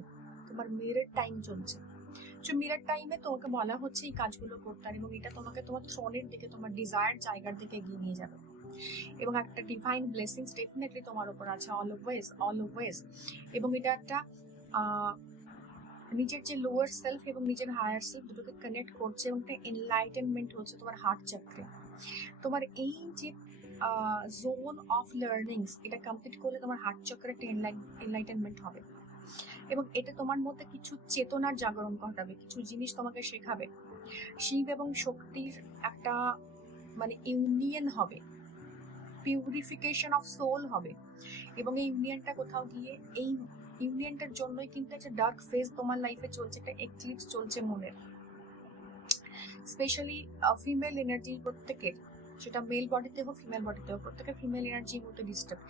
তোমার মিরর টাইম চলছে। মিরর টাইমে তোমাকে বলা হচ্ছে এই কাজগুলো করতে, এবং এটা তোমাকে তোমার থ্রোনের দিকে, তোমার ডিজায়ার জায়গার দিকে এগিয়ে নিয়ে যাবে। এবং একটা ডিভাইন ব্লেসিংস ডেফিনেটলি তোমার উপর আছে, অলওয়েজ অলওয়েজ। এবং এটা একটা নিজের যে লোয়ার সেলফ এবং নিজের হায়ার সেলফ দুটোকে কানেক্ট করছে, এবং একটা এনলাইটেনমেন্ট হচ্ছে তোমার হার্ট চক্রে। তোমার এই যে জোন অফ লার্নিংস, এটা কমপ্লিট করলে তোমার হার্ট চক্রে একটা এনলাইটেনমেন্ট হবে। এবং এটা তোমার মধ্যে কিছু চেতনার জাগরণ ঘটাবে, কিছু জিনিস তোমাকে শেখাবে। শিব এবং শক্তির একটা মানে ইউনিয়ন হবে, পিউরিফিকেশন অফ সোল হবে। এবং এই ইউনিয়নটা কোথাও গিয়ে, এই ইউনিয়নটার জন্যই কিন্তু একটা ডার্ক ফেজ তোমার লাইফে চলছে, একটা এক্লিপস চলছে মনের। স্পেশালি ফিমেল এনার্জি প্রত্যেকের, সেটা মেল বডিতে হোক ফিমেল বডিতে হোক, প্রত্যেকের ফিমেল এনার্জির মধ্যে ডিস্টার্ব।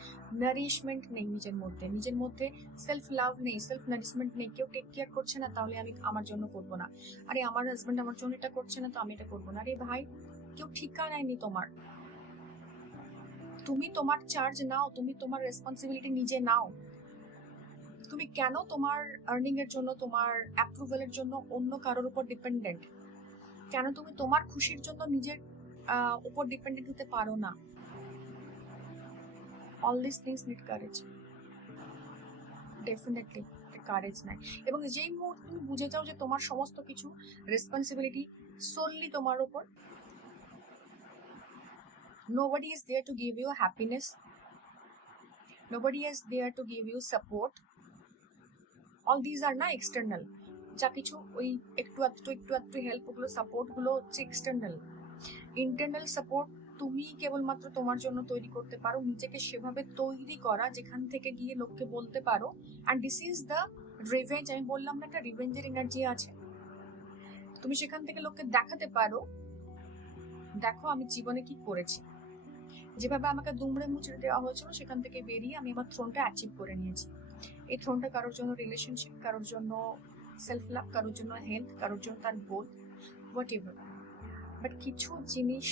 নারিশমেন্ট নেই নিজের মধ্যে, নিজের মধ্যে সেলফ লাভ নেই, সেলফ নারিশমেন্ট নেই। কেউ টেক কেয়ার করছে না, তাহলে আমি আমার জন্য করবো না। আরে আমার হাজব্যান্ড আমার জন্য এটা করছে না, তো আমি এটা করবো না। আরে ভাই, কেউ ঠিকা নেয়নি তোমার। তুমি তোমার চার্জ নাও, তুমি তোমার রেসপন্সিবিলিটি নিজে নাও। তুমি কেন তোমার আর্নিং এর জন্য, তোমার অ্যাপ্রুভালের জন্য অন্য কারোর উপর ডিপেন্ডেন্ট? কেন তুমি তোমার খুশির জন্য নিজের উপর ডিপেন্ডেন্ট হতে পারো না? All this things need courage, definitely courage নাই। এবং যেই মুহূর্তে তুমি বুঝে যাও যে তোমার সমস্ত কিছু রেসপন্সিবিলিটি সোললি তোমার উপর, nobody is there to give you happiness, nobody is there to give you support. all these are না এক্সটার্নাল। যা কিছু ওই একটু একটু হেল্প, ওগুলো সাপোর্ট গুলো হচ্ছে এক্সটার্নাল। ইন্টারনাল সাপোর্ট তুমি কেবলমাত্র তোমার জন্য তৈরি করতে পারো, নিজেকে সেভাবে তৈরি করা যেখান থেকে গিয়ে লোককে বলতে পারো। And this is the revenge. আমি বললাম না, একটা রিভেঞ্জের এনার্জি আছে। তুমি সেখান থেকে লোককে দেখাতে পারো, দেখো আমি জীবনে কি করেছি, যেভাবে আমাকে দুমড়ে মুচড়ে দেওয়া হয়েছিল, সেখান থেকে বেরিয়ে আমি আমার থ্রোনটা অ্যাচিভ করে নিয়েছি। এই থ্রোনটা কারোর জন্য রিলেশনশিপ, কারোর জন্য সেলফ লাভ, কারোর জন্য হেলথ, কারোর জন্য তার গোল, হোয়াট এভার। বাট কিছু জিনিস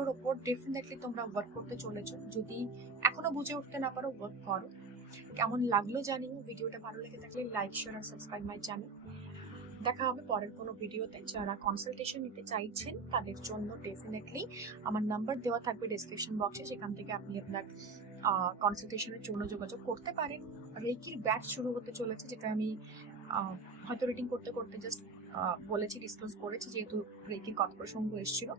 ওর ওপর ডেফিনেটলি তোমরা ওয়ার্ক করতে চলেছো। যদি এখনো বুঝে উঠতে না পারো, ওয়ার্ক করো। কেমন লাগলো জানিও। ভিডিওটা ভালো লেগে থাকলে লাইক, শেয়ার আর সাবস্ক্রাইব মাই চ্যানেল। দেখা হবে পরের কোনো ভিডিওতে। যারা কনসালটেশন নিতে চাইছেন তাদের জন্য ডেফিনেটলি আমার নাম্বার দেওয়া থাকবে ডেসক্রিপশন বক্সে, সেখান থেকে আপনি আপনার কনসালটেশনের জন্য যোগাযোগ করতে পারেন। রেকির ব্যাচ শুরু হতে চলেছে, যেটা আমি হয়তো রিডিং করতে করতে জাস্ট বলেছি, ডিসক্লোজ করেছি, যেহেতু রেকির কথা প্রসঙ্গ এসেছিল।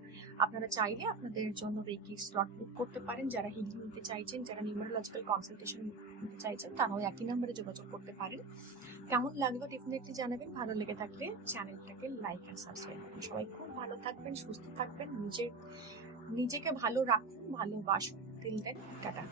আপনারা চাইলে আপনাদের জন্য রেকির স্লট বুক করতে পারেন। যারা হিলিং নিতে চাইছেন, যারা নিউমেরোলজিক্যাল কনসালটেশন নিতে চাইছেন, তারাও একই নাম্বারে যোগাযোগ করতে পারেন। কেমন লাগলো ডেফিনেটলি জানাবেন। ভালো লেগে থাকলে চ্যানেলটাকে লাইক অ্যান্ড সাবস্ক্রাইব করুন। সবাই খুব ভালো থাকবেন, সুস্থ থাকবেন, নিজেকে ভালো রাখুন, ভালোবাসুন। Till then, tata.